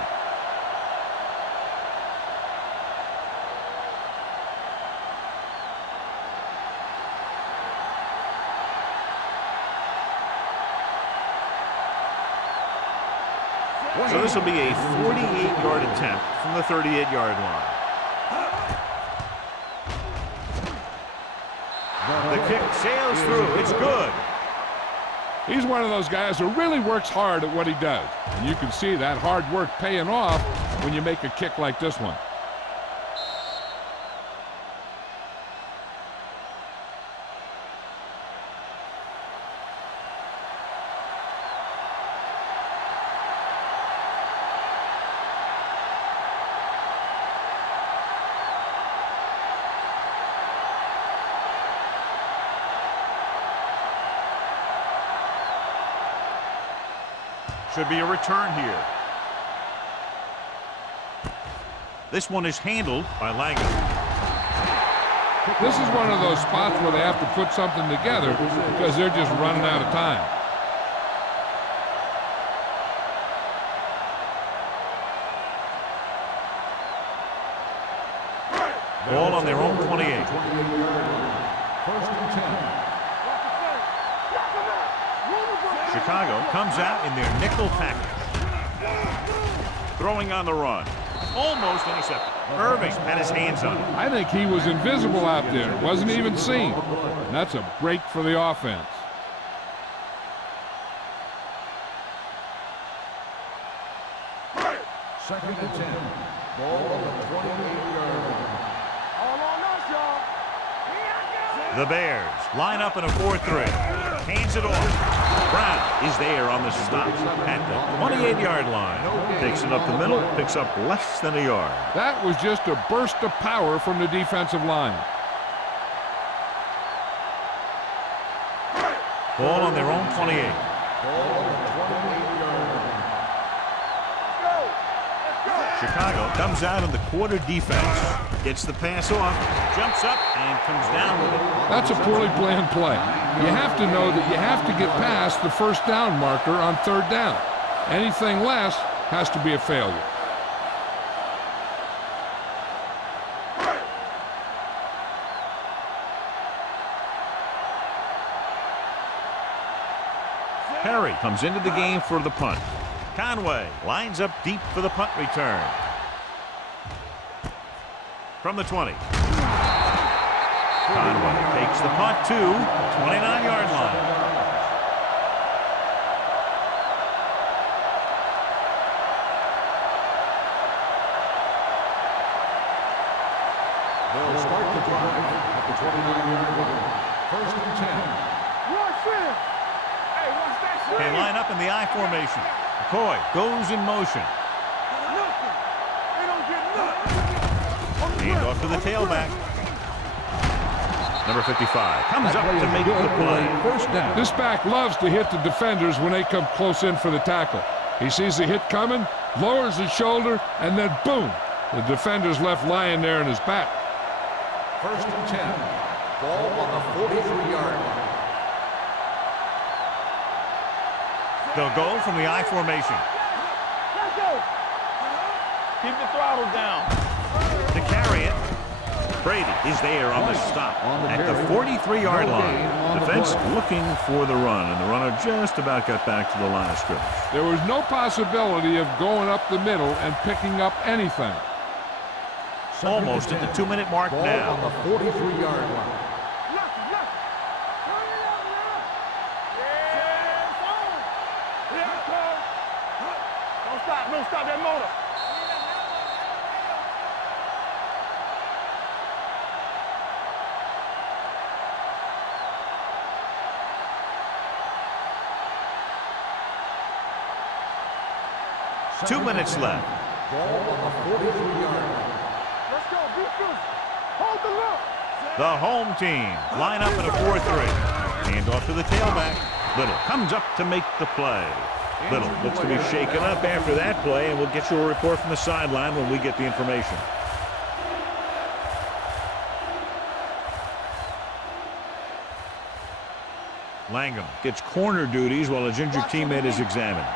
So this will be a 48-yard attempt from the 38-yard line. The kick sails through. It's good. He's one of those guys who really works hard at what he does. And you can see that hard work paying off when you make a kick like this one. Should be a return here. This one is handled by Langham. This is one of those spots where they have to put something together because they're just running out of time. Ball on their own 28. 1st and 10. Chicago comes out in their nickel package. Throwing on the run. Almost intercepted. Irving had his hands on it. I think he was invisible out there. Wasn't even seen. And that's a break for the offense. Second and 10. Ball on the 28-yard line. All on us, y'all. The Bears line up in a 4-3. Hands it off. Brown is there on the stop at the 28-yard line. Takes it up the middle, picks up less than a yard. That was just a burst of power from the defensive line. Ball on their own 28. Ball on the 28-yard line. Chicago comes out in the quarter defense. Gets the pass off, jumps up, and comes down with it. That's a poorly planned play. You have to know that you have to get past the first down marker on 3rd down. Anything less has to be a failure. Perry comes into the game for the punt. Conway lines up deep for the punt return. From the 20. Conway takes the punt to the 29-yard line. They'll start the drive at the 29-yard line. 1st and 10. Watch it. Hey, watch that swing. They line up in the I formation. McCoy goes in motion. Nothing. They don't get nothing. Hand off to the tailback. Number 55 comes up to make the play. First down. This back loves to hit the defenders when they come close in for the tackle. He sees the hit coming, lowers his shoulder, and then boom, the defender's left lying there in his back. 1st and 10. Ball on the 43-yard line. They'll go from the I formation. Let's go. Keep the throttle down. To carry it, Brady is there on the stop at the 43-yard line. Defense looking for the run, and the runner just about got back to the line of scrimmage. There was no possibility of going up the middle and picking up anything. Almost at the 2-minute mark Ball now. on the 43-yard line. Don't stop that motor. Two minutes left. Ball on the 43-yard line. Let's go, defense. Hold the look. The home team line up in a 4-3. Hand off to the tailback. Little comes up to make the play. Little looks to be shaken up after that play, and we'll get you a report from the sideline when we get the information. Langham gets corner duties while his injured teammate is examined.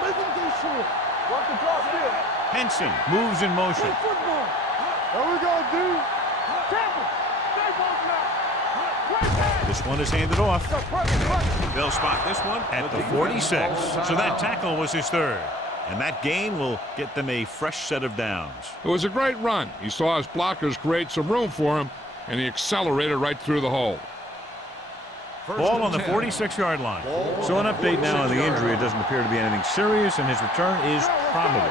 Make him do shit. Watch the drop here. Henson moves in motion. Play football. There we go, dude. Tackle. Stay close now. Play back. This one is handed off. Go, press. They'll spot this one at the 46. So that tackle was his 3rd. And that gain will get them a fresh set of downs. It was a great run. He saw his blockers create some room for him, and he accelerated right through the hole. Ball on the 46-yard line. So an update now on the injury. It doesn't appear to be anything serious, and his return is probable.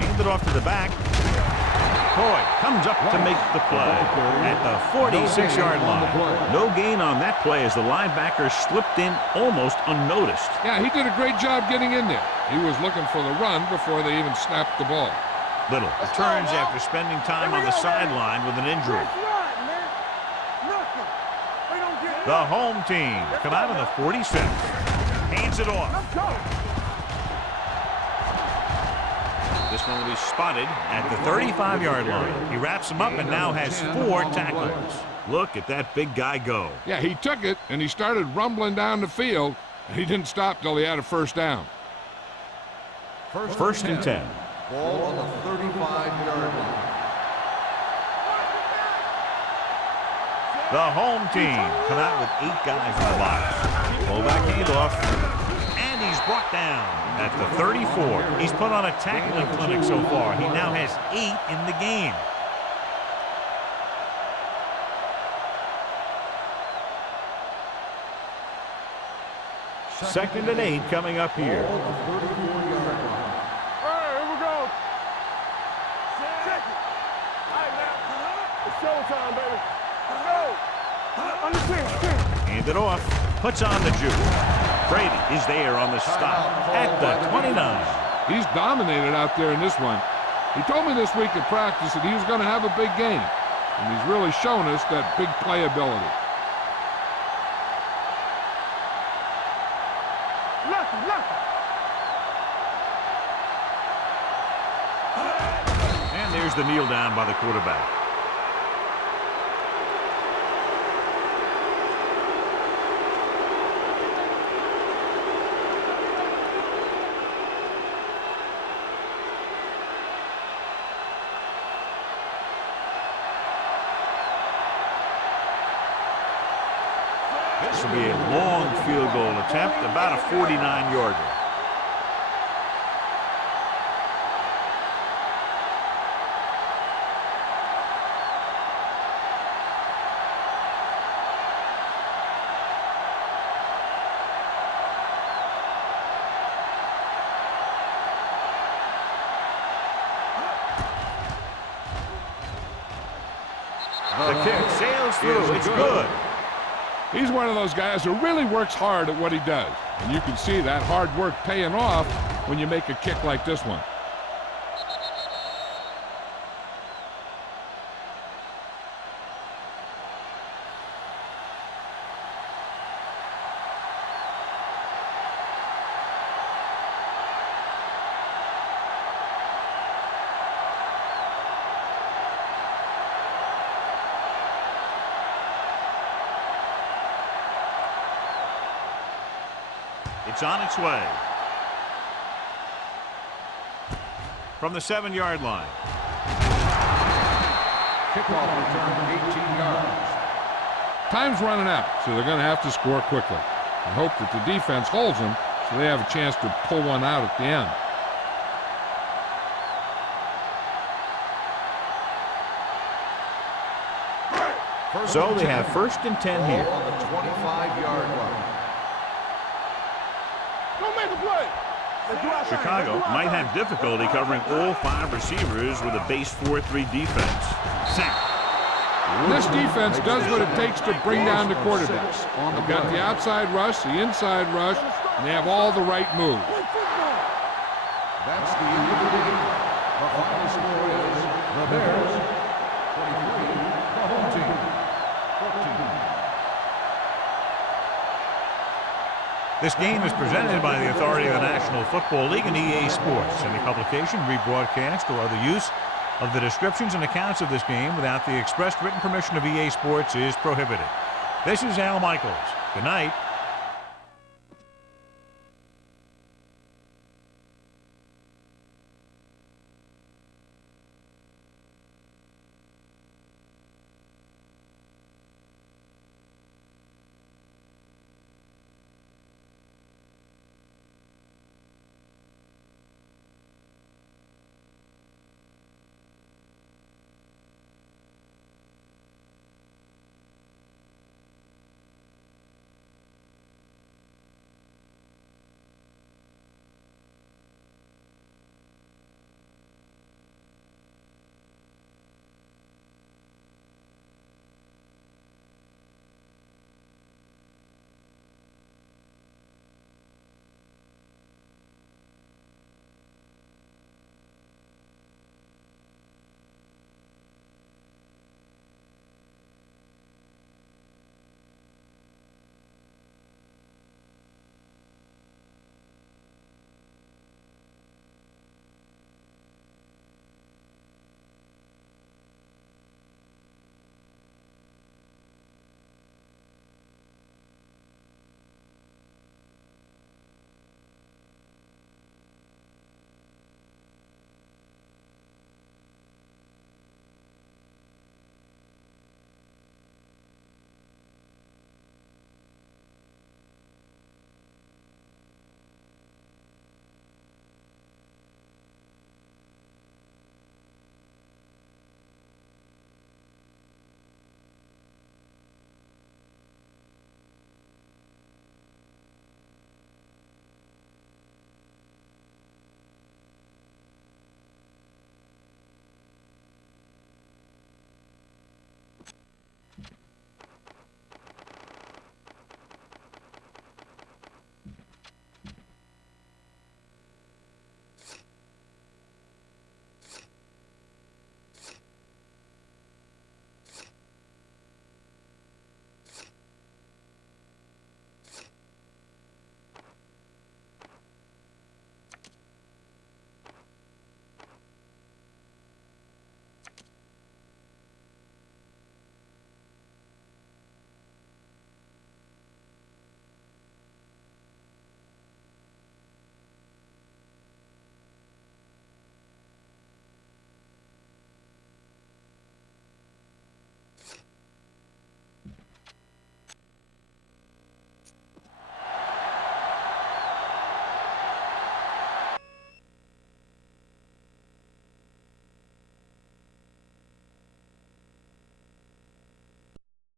Handed off to the back. Coy comes up to make the play at the 46-yard line. No gain on that play as the linebacker slipped in almost unnoticed. Yeah, he did a great job getting in there. He was looking for the run before they even snapped the ball. Little returns after spending time on the sideline with an injury. The home team come out of the 46. Hands it off. Let's go. This one will be spotted at the 35-yard line. He wraps him up and now has 4 tackles. Look at that big guy go. Yeah, he took it, and he started rumbling down the field, and he didn't stop till he had a first down. First and 10. Ball on the 35-yard line. The home team come out with 8 guys in the box. Fullback handoff, and he's brought down at the 34. He's put on a tackling clinic so far. He now has 8 in the game. Second and 8 coming up here. Ball on the 34-yard line. All right, here we go. Check it. All right, now. It's showtime, baby. Let's go. Understand. Hand it off. Puts on the juke. Brady is there on the stop at the 29. He's dominated out there in this one. He told me this week at practice that he was going to have a big game, and he's really shown us that big playability. And there's the kneel down by the quarterback. This will be a long field goal attempt, about a 49-yarder. The kick sails through. It's good. He's one of those guys who really works hard at what he does. And you can see that hard work paying off when you make a kick like this one. It's on its way. From the 7-yard line. Kickoff return 18 yards. Time's running out, so they're going to have to score quickly. I hope that the defense holds them so they have a chance to pull one out at the end. So they have first and 10 Ball here. on the 25-yard line. Don't make a play. Let's do our thing. Chicago Let's do our might thing. have difficulty covering all 5 receivers with a base 4-3 defense. Sack. This defense does what it takes to bring down the quarterbacks. They've got the outside rush, the inside rush, and they have all the right moves. Play football. That's the end of the game. The final score is the Bears 23, the home team 14. This game is presented by the authority of the National Football League and EA Sports. Any publication, rebroadcast, or other use of the descriptions and accounts of this game without the expressed written permission of EA Sports is prohibited. This is Al Michaels. Good night.